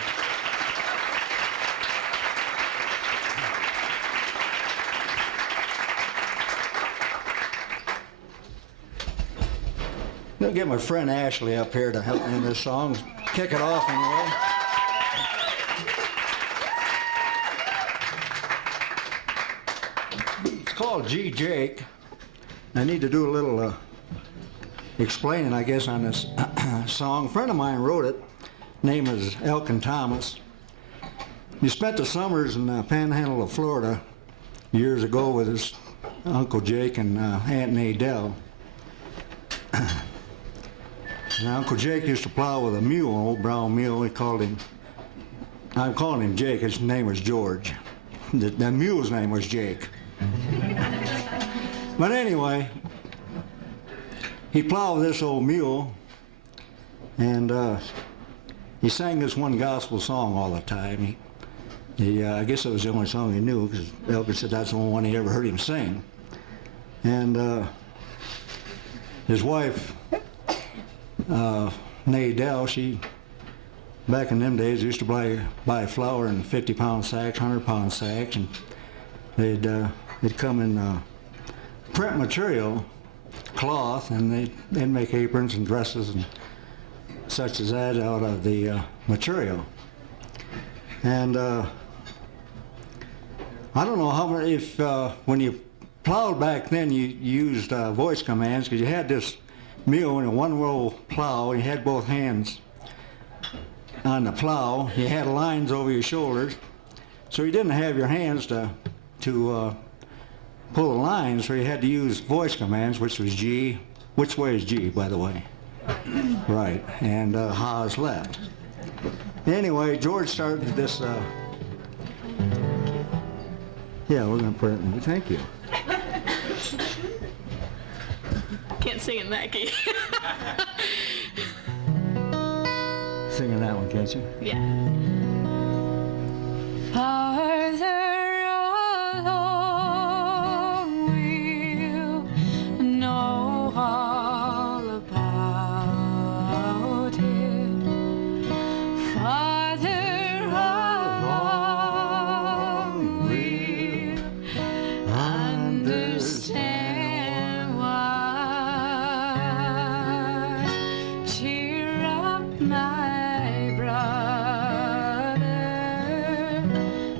I'm going to get my friend Ashley up here to help me in this song. Kick it off anyway. It's called G. Jake. I need to do a little explaining, I guess, on this song. A friend of mine wrote it. Name is Elkin Thomas. He spent the summers in the panhandle of Florida years ago with his Uncle Jake and Aunt Nadell. Now, Uncle Jake used to plow with a mule, an old brown mule. I'm calling him Jake. His name was George. The mule's name was Jake. But anyway, he plowed with this old mule, and he sang this one gospel song all the time. I guess it was the only song he knew, because Elkin said that's the only one he ever heard him sing. And his wife, Nadell, she, back in them days, used to buy flour in 50-pound sacks, 100-pound sacks, and they'd come in print material, cloth, and they'd make aprons and dresses and such as that out of the material. And I don't know how many, if when you plowed back then, you used voice commands, because you had this mule in a one-row plow. You had both hands on the plow. You had lines over your shoulders, so you didn't have your hands to pull the lines, so you had to use voice commands, which was G. Which way is G, by the way? Right. And Ha is left. Anyway, George started this. Yeah, we're going to put it in. Thank you. Can't sing in that key. Singing that one, can't you? Yeah. Farther along we'll know all about it. Farther along we'll understand why. Cheer up, my brother,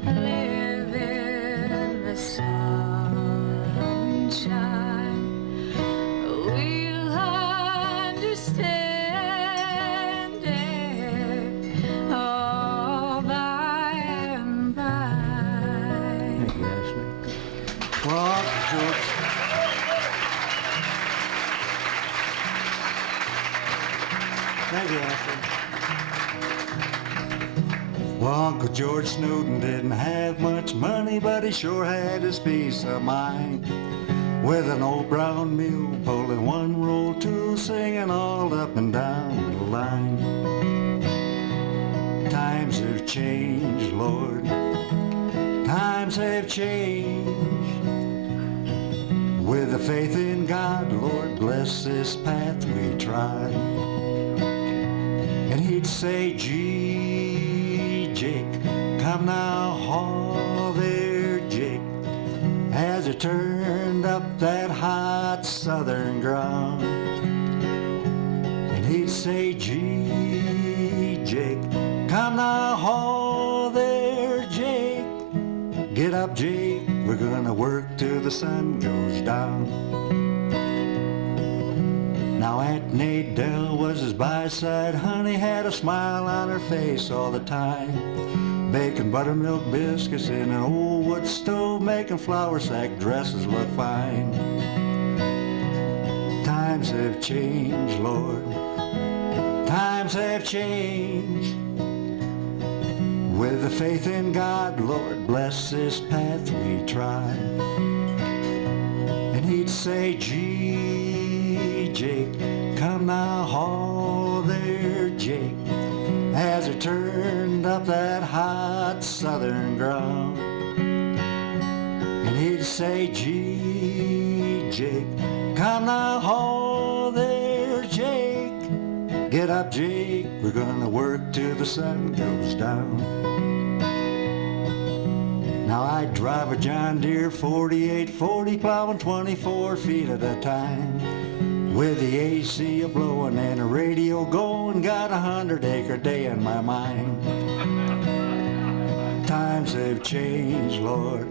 live in the sunshine. We'll understand it all by and by. Thank you, Ashley. Well, George. Thank you, Ashley. Well, Uncle George Snowden didn't have much money, but he sure had his peace of mind. With an old brown mule pulling one roll tool, singing all up and down the line. Times have changed, Lord. Times have changed. With the faith in God, Lord, bless this path we trod. And he'd say, Gee, Jake, come now, haul there, Jake, as it turned up that hot southern ground. And he'd say, Gee, Jake, come now, haul there, Jake, get up, Jake, we're gonna work till the sun goes down. Now Aunt Nadell was his by-side honey, had a smile on her face all the time, baking buttermilk biscuits in an old wood stove, making flour sack dresses look fine. Times have changed, Lord. Times have changed. With the faith in God, Lord, bless this path we trod. And he'd say, Gee, Jake, come now, haul there, Jake, as it turned up that hot southern ground. And he'd say, gee, Jake, come now, haul there, Jake. Get up, Jake, we're gonna work till the sun goes down. Now I drive a John Deere 4840, plowing 24 feet at a time. With the AC a-blowing and a radio going, got 100-acre day in my mind. Times have changed, Lord.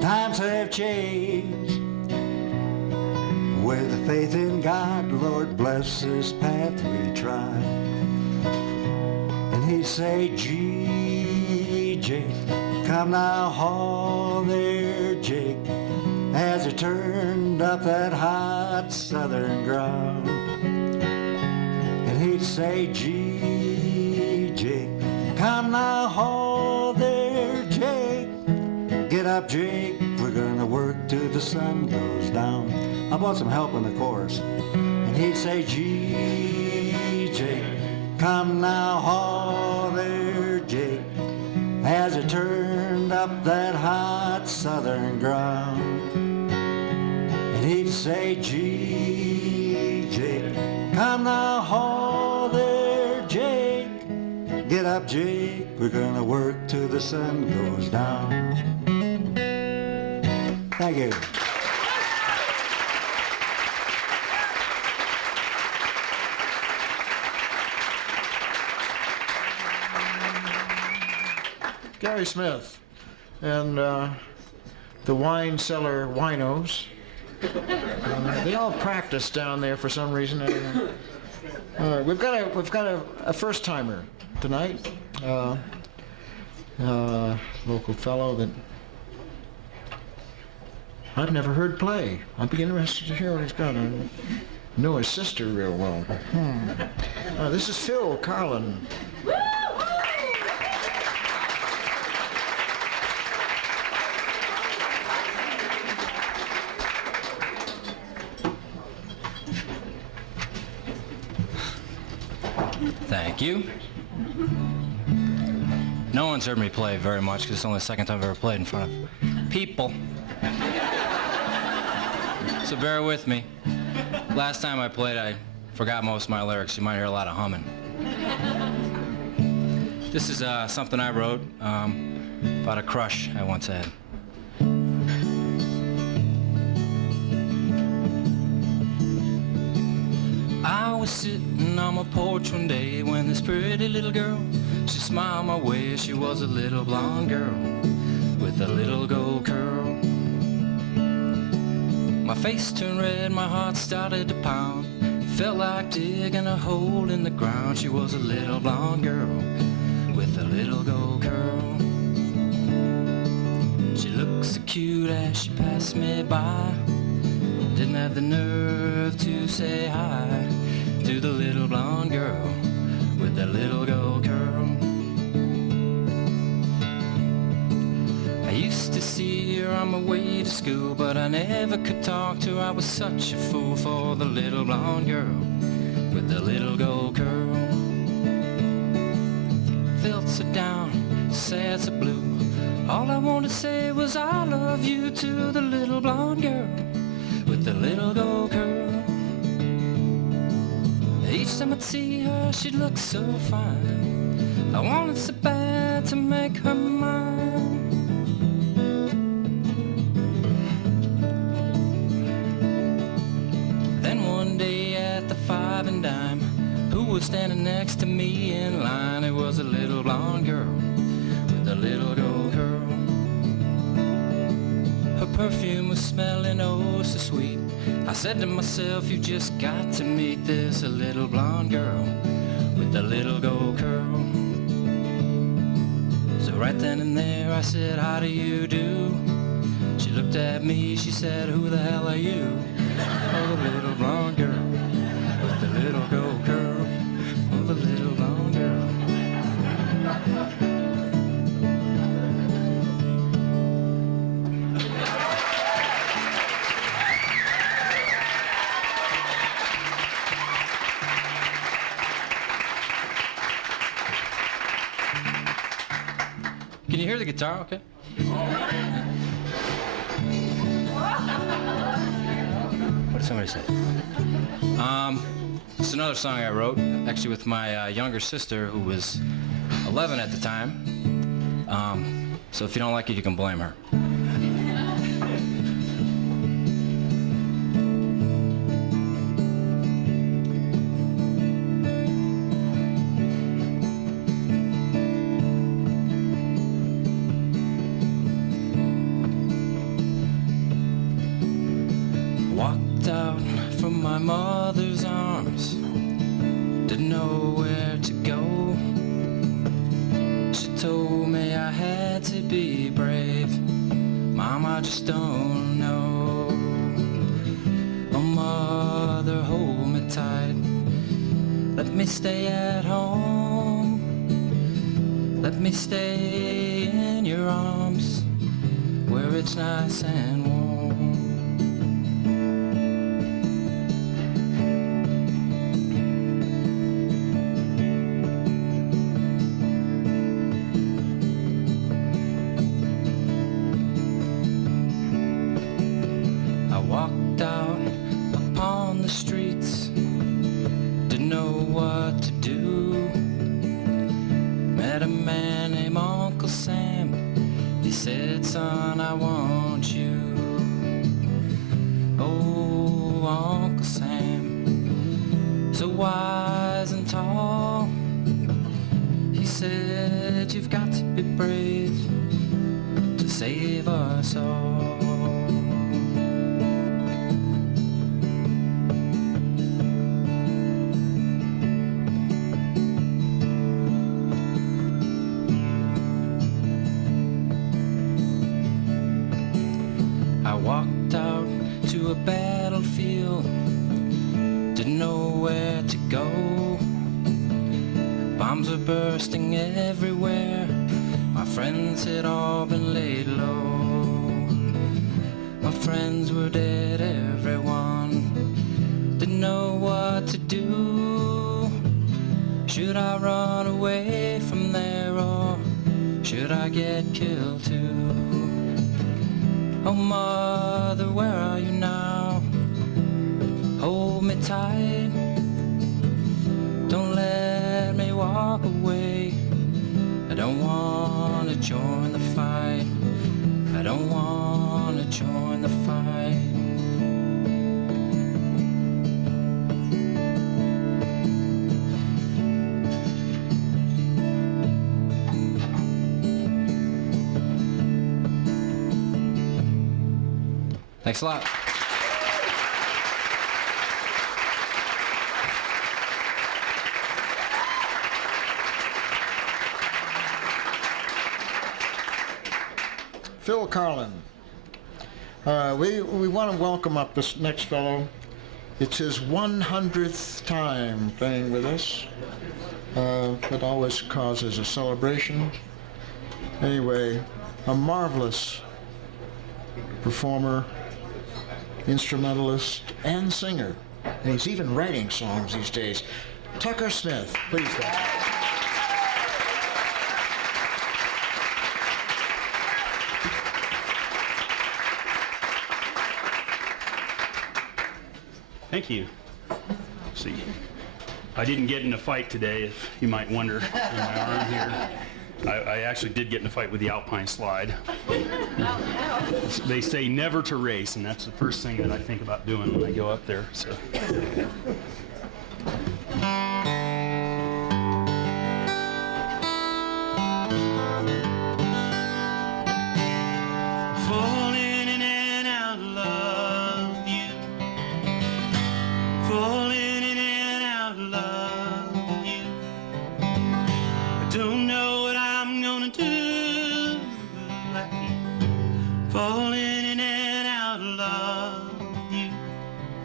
Times have changed. With the faith in God, Lord bless this path we trod. And he'd say, gee, Jake, come now, haul there, Jake, as he turned up that hot southern ground. And he'd say, gee, Jake, come now, haul there, Jake. Get up, Jake, we're gonna work till the sun goes down. I bought some help in the chorus. And he'd say, gee, Jake, come now, haul there, Jake, as he turned up that hot southern ground. And he'd say, gee, Jake, come now, haul there, Jake. Get up, Jake, we're gonna work till the sun goes down. Thank you. Gary Smith and the wine cellar winos. They all practice down there for some reason. We've got a first timer tonight. Local fellow that I've never heard play. I'd be interested to hear what he's got. I know his sister real well. This is Phil Carlin. Thank you. No one's heard me play very much because it's only the second time I've ever played in front of people. So bear with me. Last time I played, I forgot most of my lyrics. You might hear a lot of humming. This is something I wrote about a crush I once had. I was sitting on my porch one day when this pretty little girl, she smiled my way. She was a little blonde girl with a little gold curl. My face turned red, my heart started to pound. Felt like digging a hole in the ground. She was a little blonde girl with a little gold curl. She looked so cute as she passed me by. Didn't have the nerve to say hi to the little blonde girl with the little gold curl. I used to see her on my way to school, but I never could talk to her. I was such a fool for the little blonde girl with the little gold curl. Felt so down, sad, so blue. All I wanted to say was I love you to the little blonde girl with the little gold curl. Each time I'd see her, she'd look so fine. I wanted so bad to make her mine. Then one day at the Five and Dime, who was standing next to me in line? It was a little blonde girl with a little gold curl. Her perfume was smelling oh so sweet. I said to myself, you just got to meet this, a little blonde girl with a little gold curl. So right then and there I said, how do you do? She looked at me, she said, who the hell are you? Oh, the little blonde girl with the little gold curl. Oh, the little blonde girl. Can you hear the guitar okay? What did somebody say? It's another song I wrote, actually with my younger sister, who was 11 at the time. So if you don't like it, you can blame her. Walked out from my mother's arms, didn't know where to go. She told me I had to be brave. Mom, I just don't know. Oh, mother, hold me tight. Let me stay at home. Let me stay in your arms, where it's nice and warm. Walked out upon the streets, didn't know what to do. Met a man named Uncle Sam. He said, son, I want you. Oh, Uncle Sam, so wise and tall. He said, you've got to be brave to save us all. I walked out to a battlefield, didn't know where to go. Bombs were bursting everywhere, my friends had all been laid low. My friends were dead, everyone, didn't know what to do. Should I run away from there, or should I get killed too? Oh, mother, where are you now? Hold me tight. Don't let me walk away. I don't want to join the fight. I don't want to join the fight. Thanks a lot. Phil Carlin. We want to welcome up this next fellow. It's his 100th time playing with us. It always causes a celebration. Anyway, a marvelous performer, instrumentalist, and singer. And he's even writing songs these days. Tucker Smith, please. Thank you. Let's see, I didn't get in a fight today, if you might wonder, in my arm here. I actually did get in a fight with the Alpine slide. They say never to race, and that's the first thing that I think about doing when I go up there. So. Falling in and out of love with you. Falling in and out of love with you. I don't know what I'm gonna do like you. Falling in and out of love with you.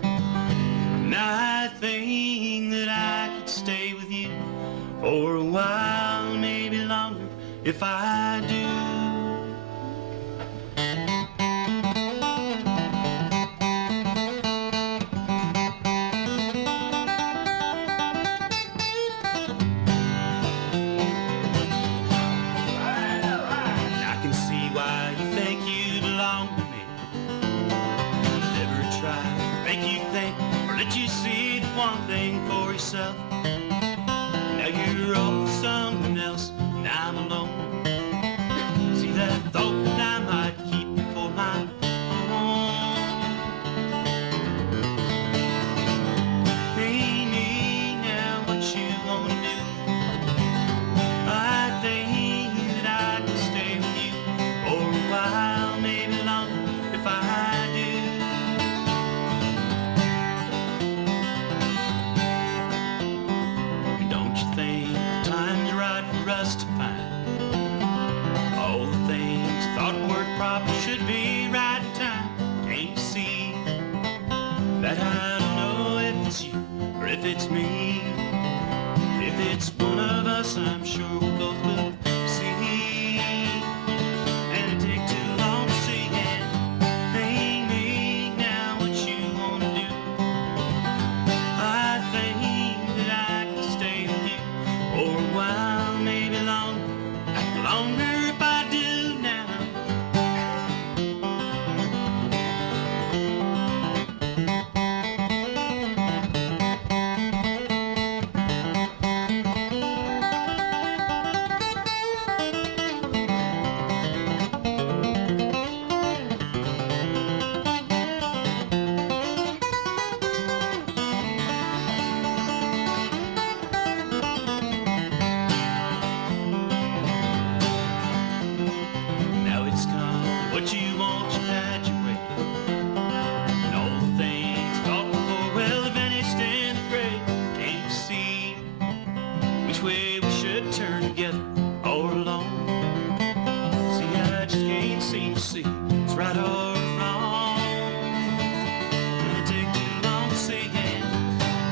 And I think that I could stay with you for a while, maybe longer, if I do. one thing for yourself. Now you're off with someone else, and I'm alone. See that thought that I might keep for my own. Hey me, now what you wanna do? I think that I can stay with you for a while, maybe longer if I do. Don't you think the time's right for us to find all the things I thought were proper should be right in time? Can't you see that I don't know if it's you or if it's me? If it's one of us, I'm sure we both will see. And it take too long to see. And hey me, now what you wanna do? I think that I can stay with you for a while, maybe longer if I do now. Now it's come, what you want, you've had your way. And all the things thought before, well, have vanished in the gray. Can't you see which way we should turn together or alone? See, I just can't seem to see it's right or wrong. And it take too long to see. And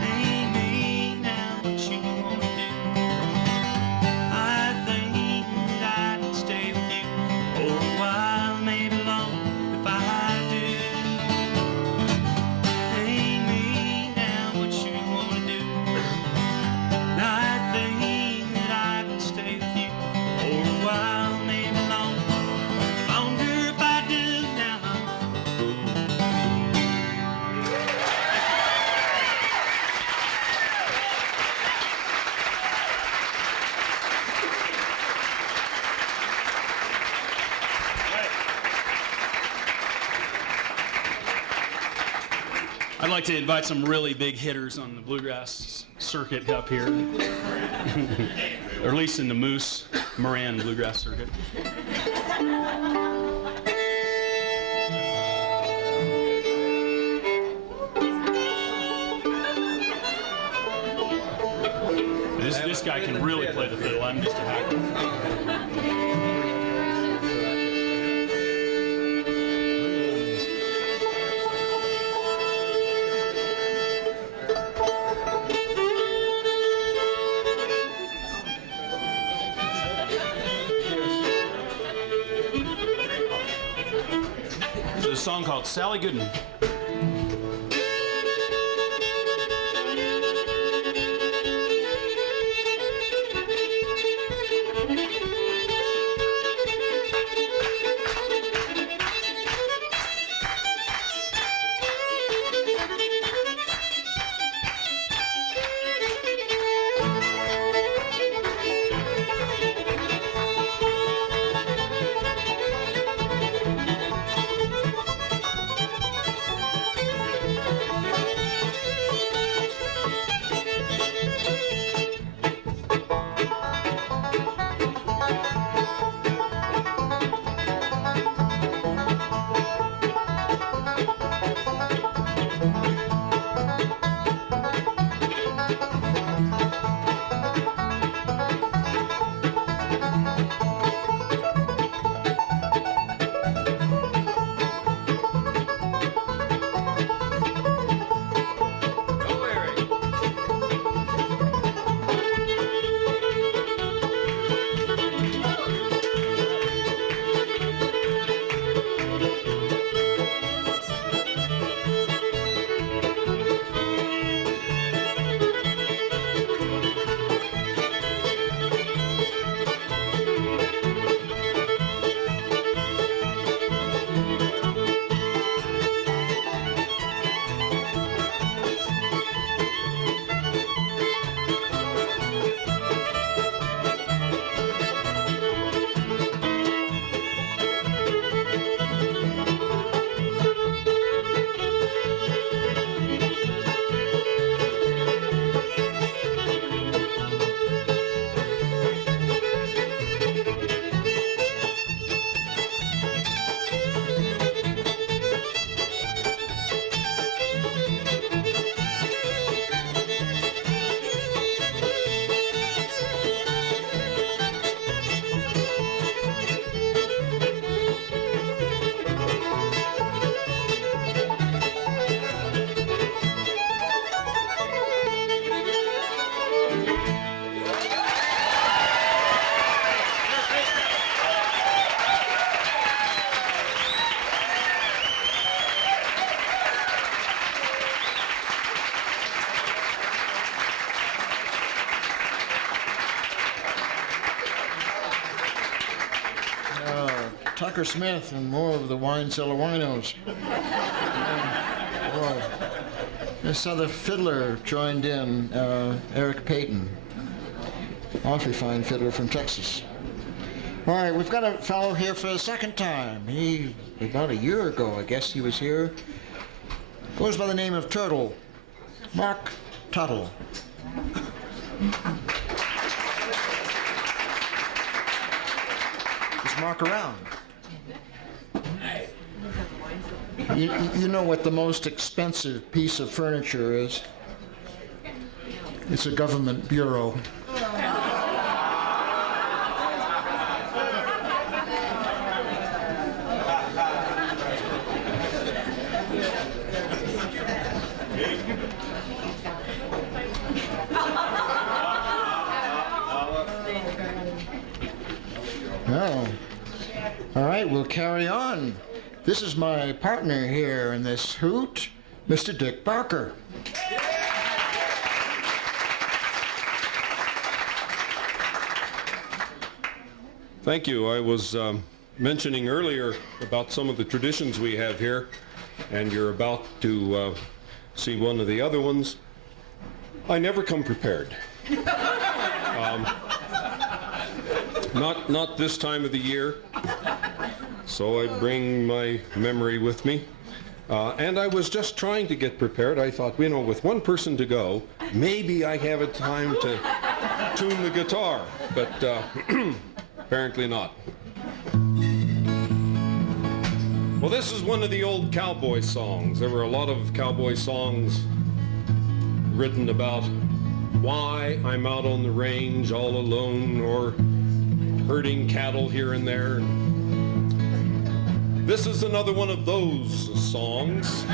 hey me, now what you wanna do? I think that I can stay with you for a while, maybe longer if I do. Hey me, now what you wanna do? I think that I can stay with you for a while, maybe longer if I do now. I'd like to invite some really big hitters on the bluegrass circuit up here, or at least in the Moose Moran bluegrass circuit. This guy can really play the fiddle. I'm just a hacker. There's a song called Sally Gooden. Tucker Smith and more of the Wine Cellar Winos. This other fiddler joined in, Eric Payton. Awfully fine fiddler from Texas. All right, we've got a fellow here for the second time. About a year ago, I guess he was here. Goes by the name of Turtle. Mark Tuttle. Is Mark around? You know what the most expensive piece of furniture is? It's a government bureau. Oh. All right, we'll carry on. This is my partner here in this hoot, Mr. Dick Barker. Thank you. I was mentioning earlier about some of the traditions we have here, and you're about to see one of the other ones. I never come prepared. Not this time of the year, so I bring my memory with me. And I was just trying to get prepared. I thought, you know, with one person to go, maybe I have a time to tune the guitar, but apparently not. Well, this is one of the old cowboy songs. There were a lot of cowboy songs written about why I'm out on the range all alone or herding cattle here and there. This is another one of those songs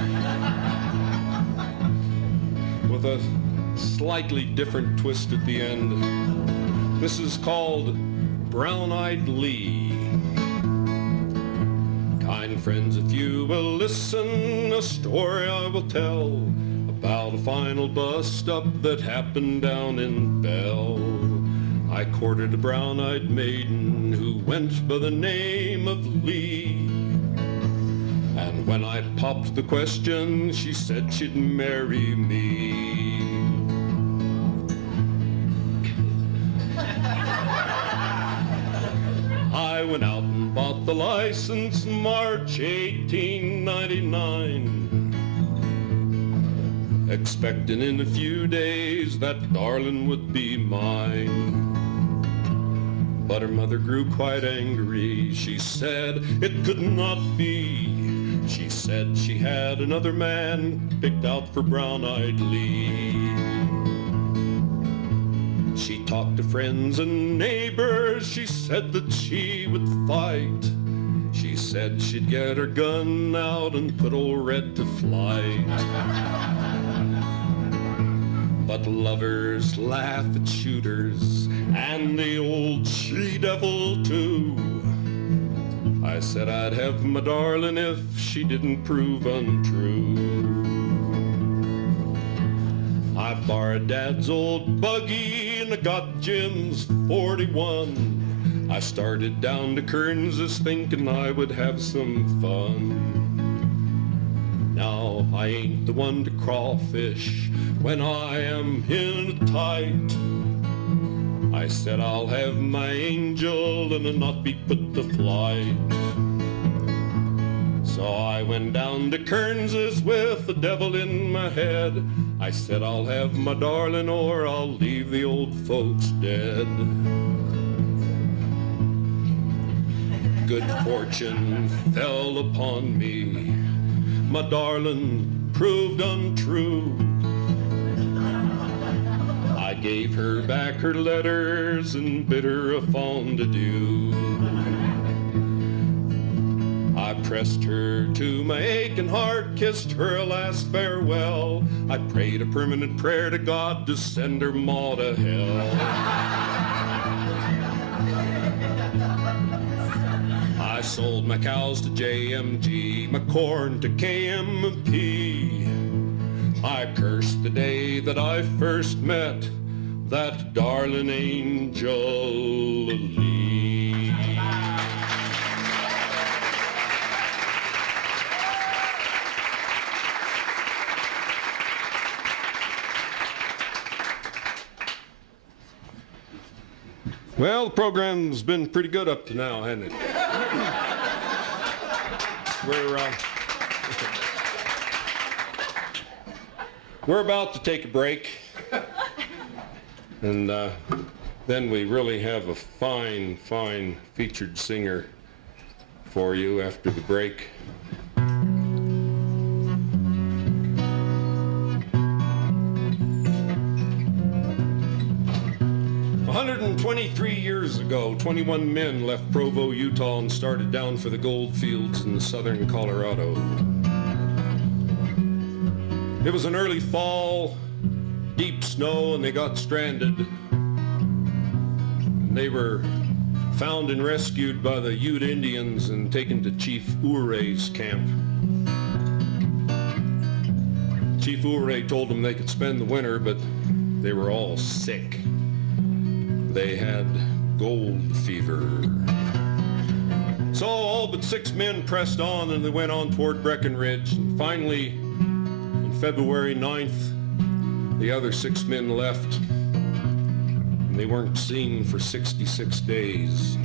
with a slightly different twist at the end. This is called Brown-Eyed Lee. Kind friends, if you will listen, a story I will tell about a final bust-up that happened down in Bell. I courted a brown-eyed maiden who went by the name of Lee. And when I popped the question, she said she'd marry me. I went out and bought the license March 1899, expecting in a few days that darling would be mine. But her mother grew quite angry. She said it could not be. She said she had another man picked out for Brown-Eyed Lee. She talked to friends and neighbors. She said that she would fight. She said she'd get her gun out and put old Red to flight. But lovers laugh at shooters and the old she-devil too. I said I'd have my darling if she didn't prove untrue. I borrowed Dad's old buggy and I got Jim's 41. I started down to Kearns thinking I would have some fun. Now I ain't the one to crawfish when I am in a tight. I said I'll have my angel and not be put to flight. So I went down to Kearns with the devil in my head. I said I'll have my darling or I'll leave the old folks dead. Good fortune fell upon me. My darling proved untrue. I gave her back her letters and bid her a fondue. I pressed her to my aching heart, kissed her a last farewell. I prayed a permanent prayer to God to send her ma to hell. I sold my cows to JMG, my corn to KMP. I cursed the day that I first met that darling angel Lee. Well, the program's been pretty good up to now, hasn't it? We're about to take a break, and then we really have a fine featured singer for you after the break. 123 years ago, 21 men left Provo, Utah, and started down for the gold fields in southern Colorado. It was an early fall, deep snow, and they got stranded. They were found and rescued by the Ute Indians and taken to Chief Ouray's camp. Chief Ouray told them they could spend the winter, but they were all sick. They had gold fever. So all but 6 men pressed on, and they went on toward Breckenridge. And finally, on February 9th, the other 6 men left. And they weren't seen for 66 days.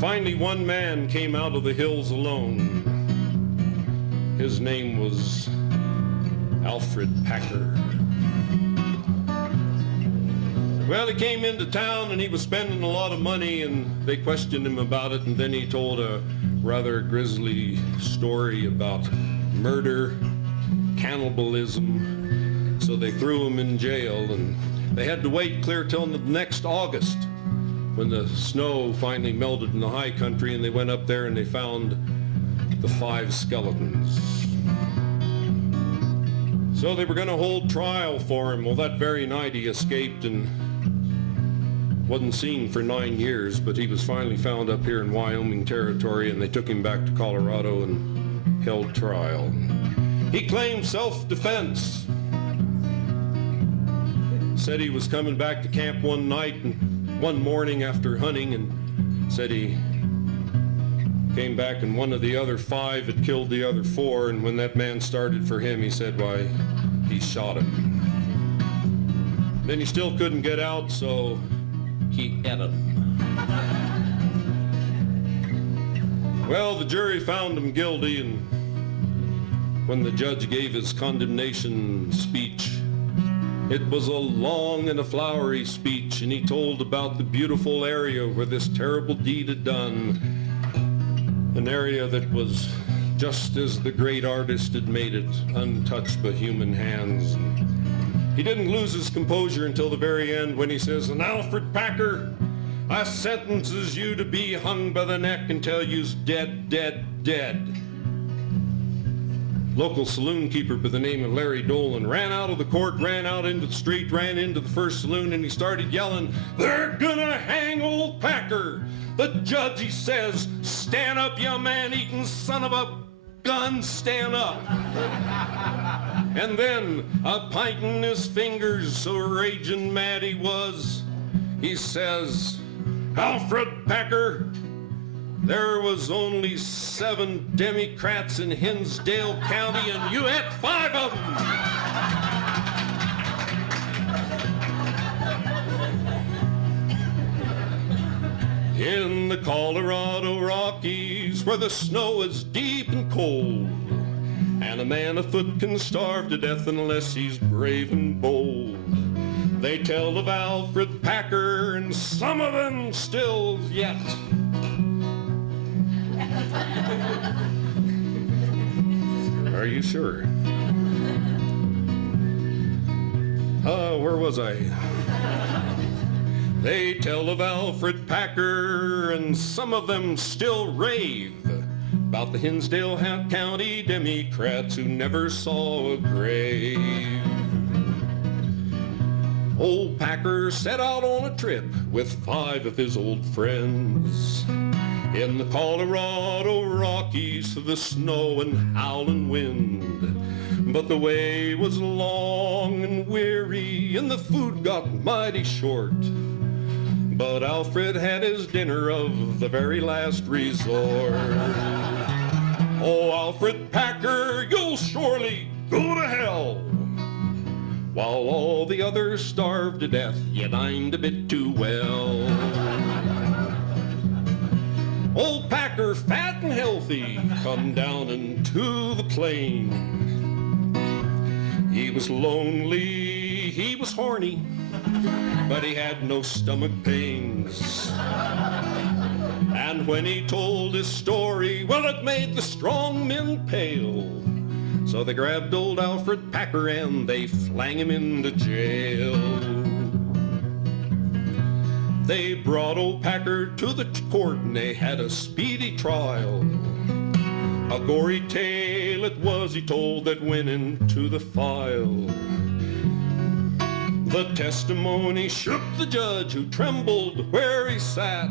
Finally, one man came out of the hills alone. His name was Alfred Packer. Well, he came into town and he was spending a lot of money, and they questioned him about it, and then he told a rather grisly story about murder, cannibalism. So they threw him in jail, and they had to wait clear till the next August when the snow finally melted in the high country, and they went up there and they found the 5 skeletons. So they were going to hold trial for him. Well, that very night he escaped and wasn't seen for 9 years, but he was finally found up here in Wyoming territory, and they took him back to Colorado and held trial. He claimed self-defense. Said he was coming back to camp one night and one morning after hunting, and said he came back and one of the other 5 had killed the other 4, and when that man started for him, he said, why, he shot him. Then he still couldn't get out, so he ate him. Well, the jury found him guilty, and when the judge gave his condemnation speech, it was a long and a flowery speech, and he told about the beautiful area where this terrible deed had done, an area that was just as the great artist had made it, untouched by human hands. He didn't lose his composure until the very end when he says, and Alfred Packer, I sentences you to be hung by the neck until you's dead, dead, dead. Local saloon keeper by the name of Larry Dolan ran out of the court, ran out into the street, ran into the first saloon, and he started yelling, they're gonna hang old Packer. The judge, he says, stand up, you man-eating son of a gun, stand up. And then, a pint in his fingers, so raging mad he was, he says, Alfred Packer, there was only 7 Democrats in Hinsdale County, and you had 5 of them. In the Colorado Rockies, where the snow is deep and cold, and a man afoot can starve to death unless he's brave and bold. They tell of Alfred Packer, and some of them still yet. Are you sure? Where was I? They tell of Alfred Packer, and some of them still rave about the Hinsdale County Democrats who never saw a grave. Old Packer set out on a trip with 5 of his old friends in the Colorado Rockies through the snow and howling wind. But the way was long and weary, and the food got mighty short. But Alfred had his dinner of the very last resort. Oh, Alfred Packer, you'll surely go to hell. While all the others starved to death, you dined a bit too well. Old Packer, fat and healthy, come down into the plain. He was lonely, he was horny, but he had no stomach pains. And when he told his story, well, it made the strong men pale. So they grabbed old Alfred Packer and they flang him into jail. They brought old Packer to the court and they had a speedy trial. A gory tale it was, he told, that went into the file. The testimony shook the judge, who trembled where he sat.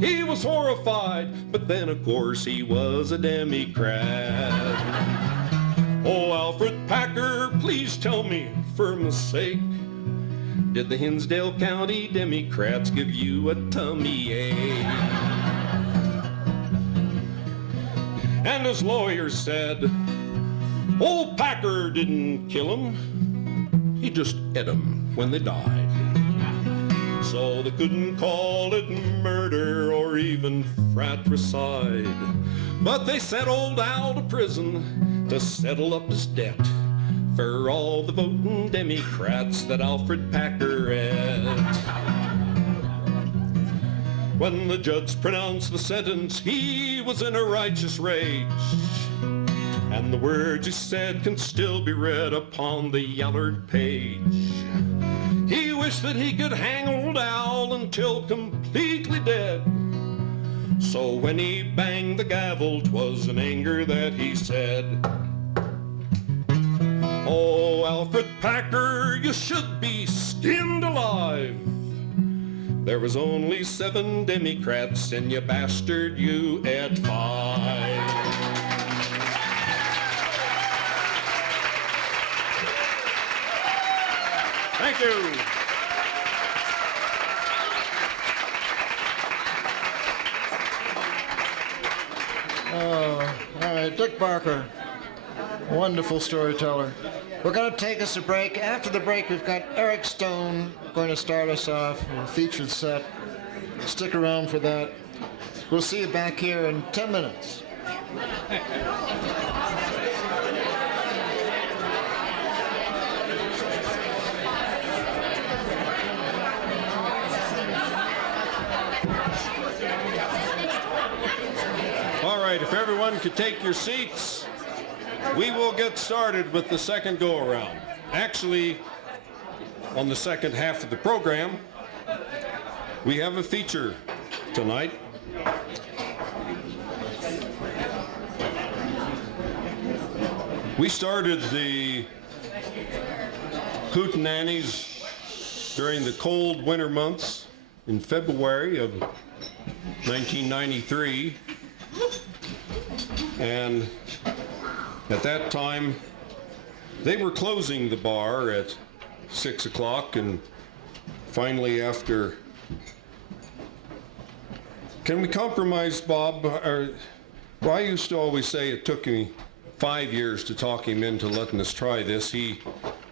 He was horrified, but then of course he was a Democrat. Oh, Alfred Packer, please tell me for my sake, did the Hinsdale County Democrats give you a tummy ache? And his lawyer said, old Packer didn't kill him, he just ate him when they died. So they couldn't call it murder or even fratricide. But they sent old Al to prison to settle up his debt for all the voting Democrats that Alfred Packer ate. When the judge pronounced the sentence, he was in a righteous rage. And the words he said can still be read upon the yellered page. He wished that he could hang old Al until completely dead. So when he banged the gavel, 'twas in anger that he said, oh, Alfred Packer, you should be skinned alive. There was only 7 Democrats, and you bastard, you ate 5. Thank you. All right, Dick Barker, wonderful storyteller. We're going to take us a break. After the break, we've got Eric Stone going to start us off with a featured set. Stick around for that. We'll see you back here in 10 minutes. All right, if everyone could take your seats, we will get started with the second go-around. Actually, on the second half of the program, we have a feature tonight. We started the Hootenannies during the cold winter months in February of 1993. And at that time, they were closing the bar at 6 o'clock, and finally after... Can we compromise, Bob? Well, I used to always say it took me 5 years to talk him into letting us try this. He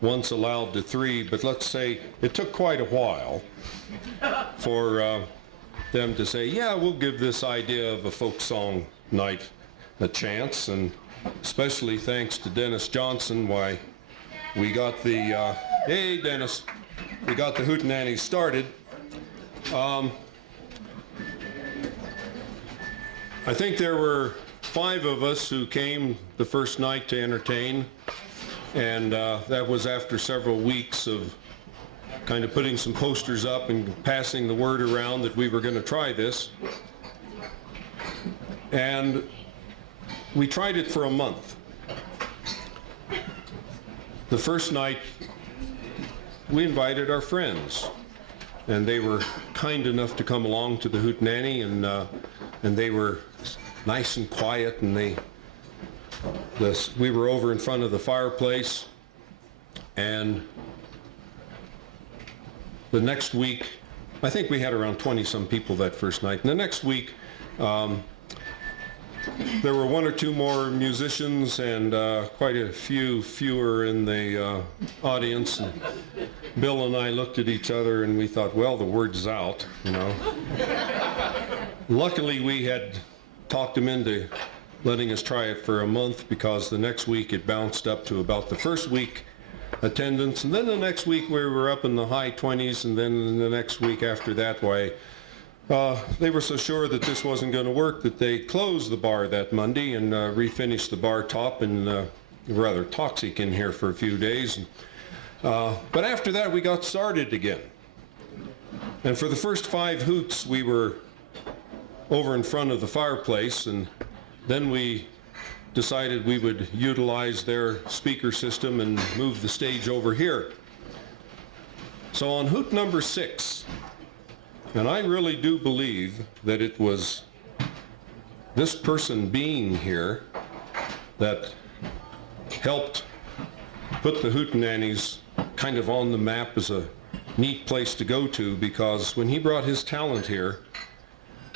once allowed the 3, but let's say it took quite a while for them to say, yeah, we'll give this idea of a folk song night a chance, and especially thanks to Dennis Johnson, why we got the, hey Dennis, we got the Hootenannies started. I think there were 5 of us who came the first night to entertain, and that was after several weeks of kind of putting some posters up and passing the word around that we were going to try this. And we tried it for a month. The first night, we invited our friends, and they were kind enough to come along to the Hootenanny, and they were nice and quiet, and we were over in front of the fireplace, and the next week, I think we had around 20-some people that first night, and the next week, there were one or two more musicians and quite a few fewer in the audience. And Bill and I looked at each other and we thought, well, the word's out, you know. Luckily, we had talked him into letting us try it for a month, because the next week it bounced up to about the first week attendance, and then the next week we were up in the high 20s, and then the next week after that, why, they were so sure that this wasn't going to work that they closed the bar that Monday and refinished the bar top, and rather toxic in here for a few days. But after that we got started again. And for the first 5 hoots we were over in front of the fireplace, and then we decided we would utilize their speaker system and move the stage over here. So on hoot number 6, and I really do believe that it was this person being here that helped put the Hootenannies kind of on the map as a neat place to go to, because when he brought his talent here,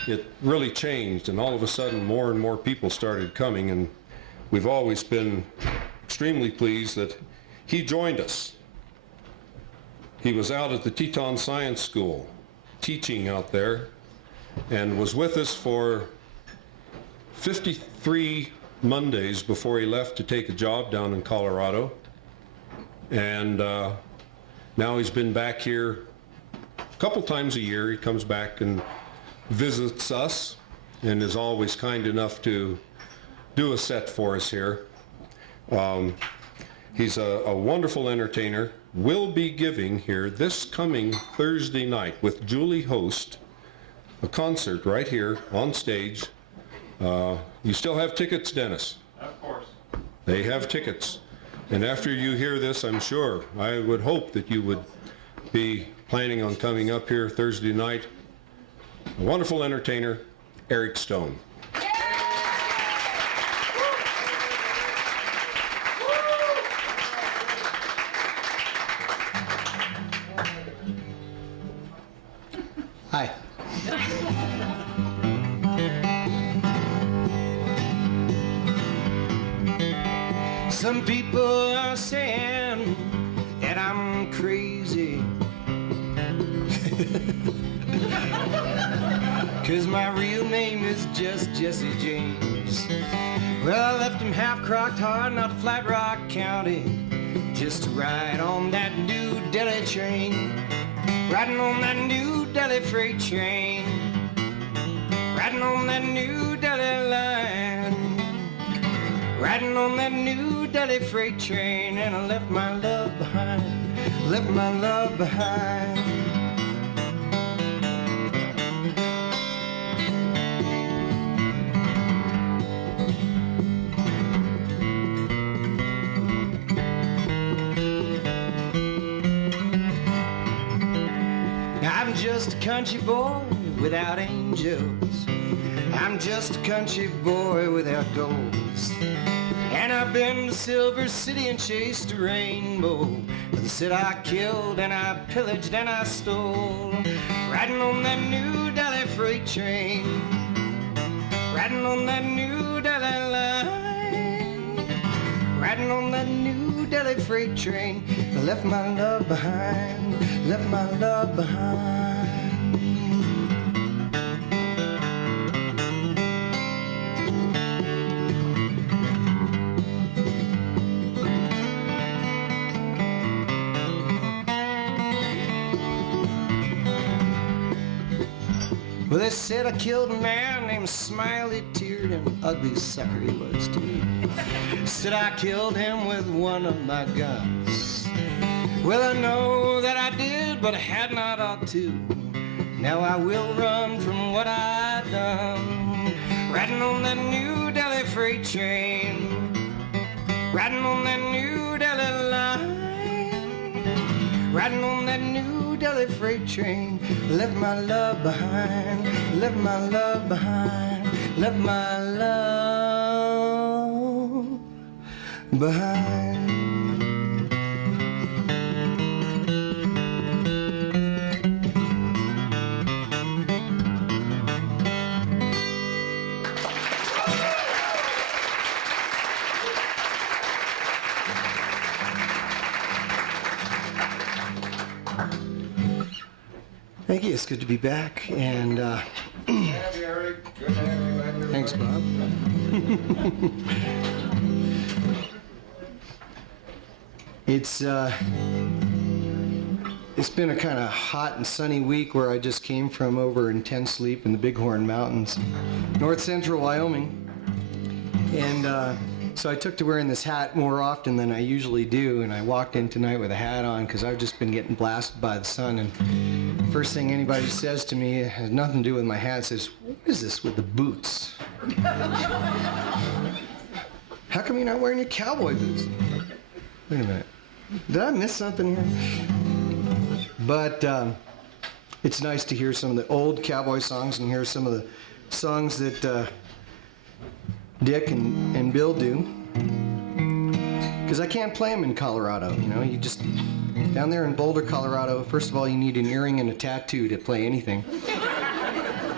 it really changed, and all of a sudden more and more people started coming, and we've always been extremely pleased that he joined us. He was out at the Teton Science School teaching out there and was with us for 53 Mondays before he left to take a job down in Colorado. And now he's been back here a couple times a year. He comes back and visits us and is always kind enough to do a set for us here. He's a wonderful entertainer. Will be giving here this coming Thursday night with Julie Host a concert right here on stage. You still have tickets, Dennis? Of course. They have tickets. And after you hear this, I'm sure, I would hope that you would be planning on coming up here Thursday night. A wonderful entertainer, Eric Stone. Hi. Some people are saying that I'm crazy, 'cause my real name is just Jesse James. Well, I left him half crocked hard out of Flat Rock County just to ride on that New Delhi train. Riding on that New Delhi freight train, riding on that New Delhi line, riding on that New Delhi freight train, and I left my love behind, left my love behind. I'm just a country boy without angels. I'm just a country boy without goals. And I've been to Silver City and chased a rainbow. The city I killed and I pillaged and I stole. Riding on that New Delhi freight train, riding on that New Delhi line, riding on that New Delhi freight train. I left my love behind, left my love behind. Well, they said I killed a man named Smiley Teared, an ugly sucker he was too. Said I killed him with one of my guns. Well, I know that I did, but I had not ought to. Now I will run from what I've done. Riding on that New Delhi freight train, riding on that New Delhi line, riding on that New Delhi freight train. Left my love behind, left my love behind, left my love behind. Thank you. It's good to be back. And thanks, Bob. It's been a kind of hot and sunny week where I just came from over in Ten Sleep in the Bighorn Mountains, north central Wyoming. And so I took to wearing this hat more often than I usually do, and I walked in tonight with a hat on because I've just been getting blasted by the sun. And first thing anybody says to me, it has nothing to do with my hat, says, "What is this with the boots? How come you're not wearing your cowboy boots?" Wait a minute. Did I miss something here? But it's nice to hear some of the old cowboy songs and hear some of the songs that Dick and Bill do. Because I can't play them in Colorado, you know. You just, down there in Boulder, Colorado, first of all, you need an earring and a tattoo to play anything.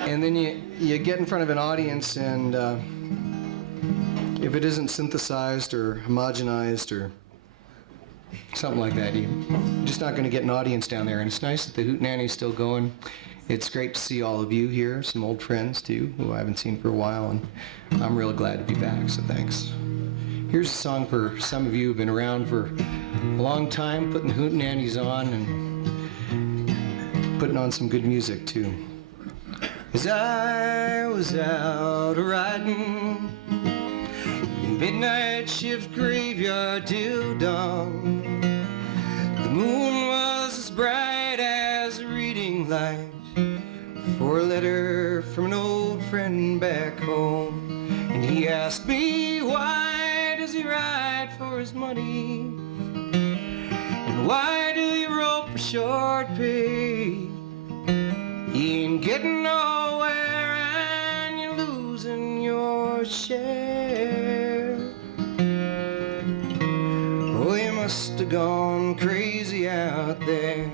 And then you get in front of an audience, and if it isn't synthesized or homogenized or something like that, you're just not going to get an audience down there. And it's nice that the Hootenanny's still going. It's great to see all of you here, some old friends too, who I haven't seen for a while, and I'm real glad to be back, so thanks. Here's a song for some of you who've been around for a long time, putting the Hootenannies on and putting on some good music too. As I was out riding, midnight shift graveyard till dawn. The moon was as bright as a reading light for a letter from an old friend back home. And he asked me, why does he ride for his money? And why do you rope for short pay? He ain't getting nowhere and you're losing your share. Oh, you must have gone crazy out there.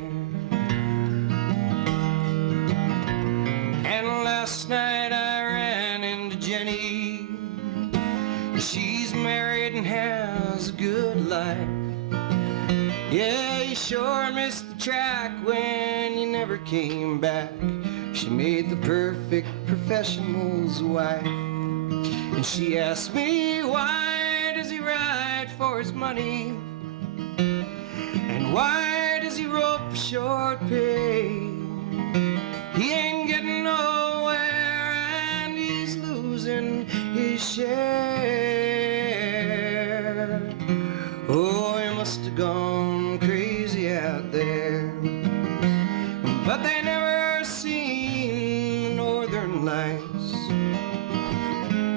And last night I ran into Jenny. She's married and has a good life. Yeah, you sure missed the track when you never came back. She made the perfect professional's wife. And she asked me, why does he ride for his money? And why does he rope for short pay? He ain't getting nowhere and he's losing his share. Oh, he must have gone crazy out there. But they never seen the northern lights,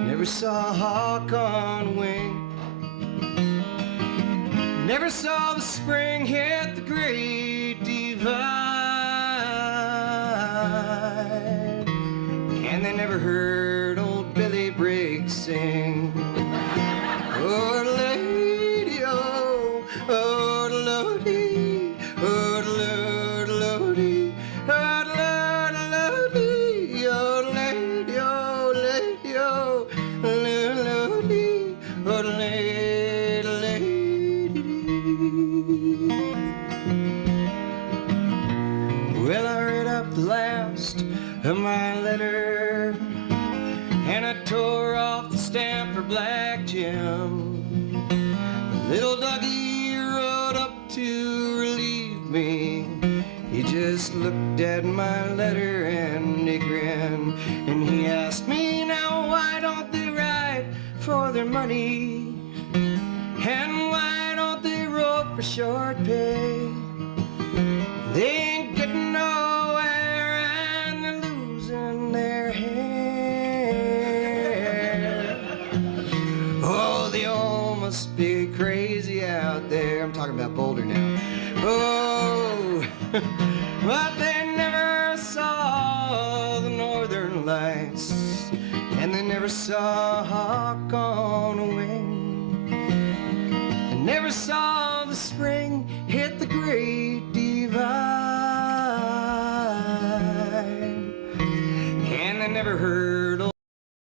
never saw a hawk on wing, never saw the spring hit the Great Divide, and they never heard old Billy Briggs sing. Oh, lady, oh, oh, lordy, oh, lord, lordy, oh, lord, lordy, oh, lady, oh, lady, oh, lordy, oh, lady, lady. Well, I read up the last of my letter, and I tore off the stamp for Black Jim. Little Dougie rode up to relieve me. He just looked at my letter and he grinned. And he asked me, now why don't they ride for their money? And why don't they rope for short pay? They ain't getting nowhere and they're losing their hair. Oh, they all must be crazy out there. I'm talking about Boulder now. Oh, but they never saw the northern lights, and they never saw a hawk on a wing, and never saw the spring hit the Great Divide, and they never heard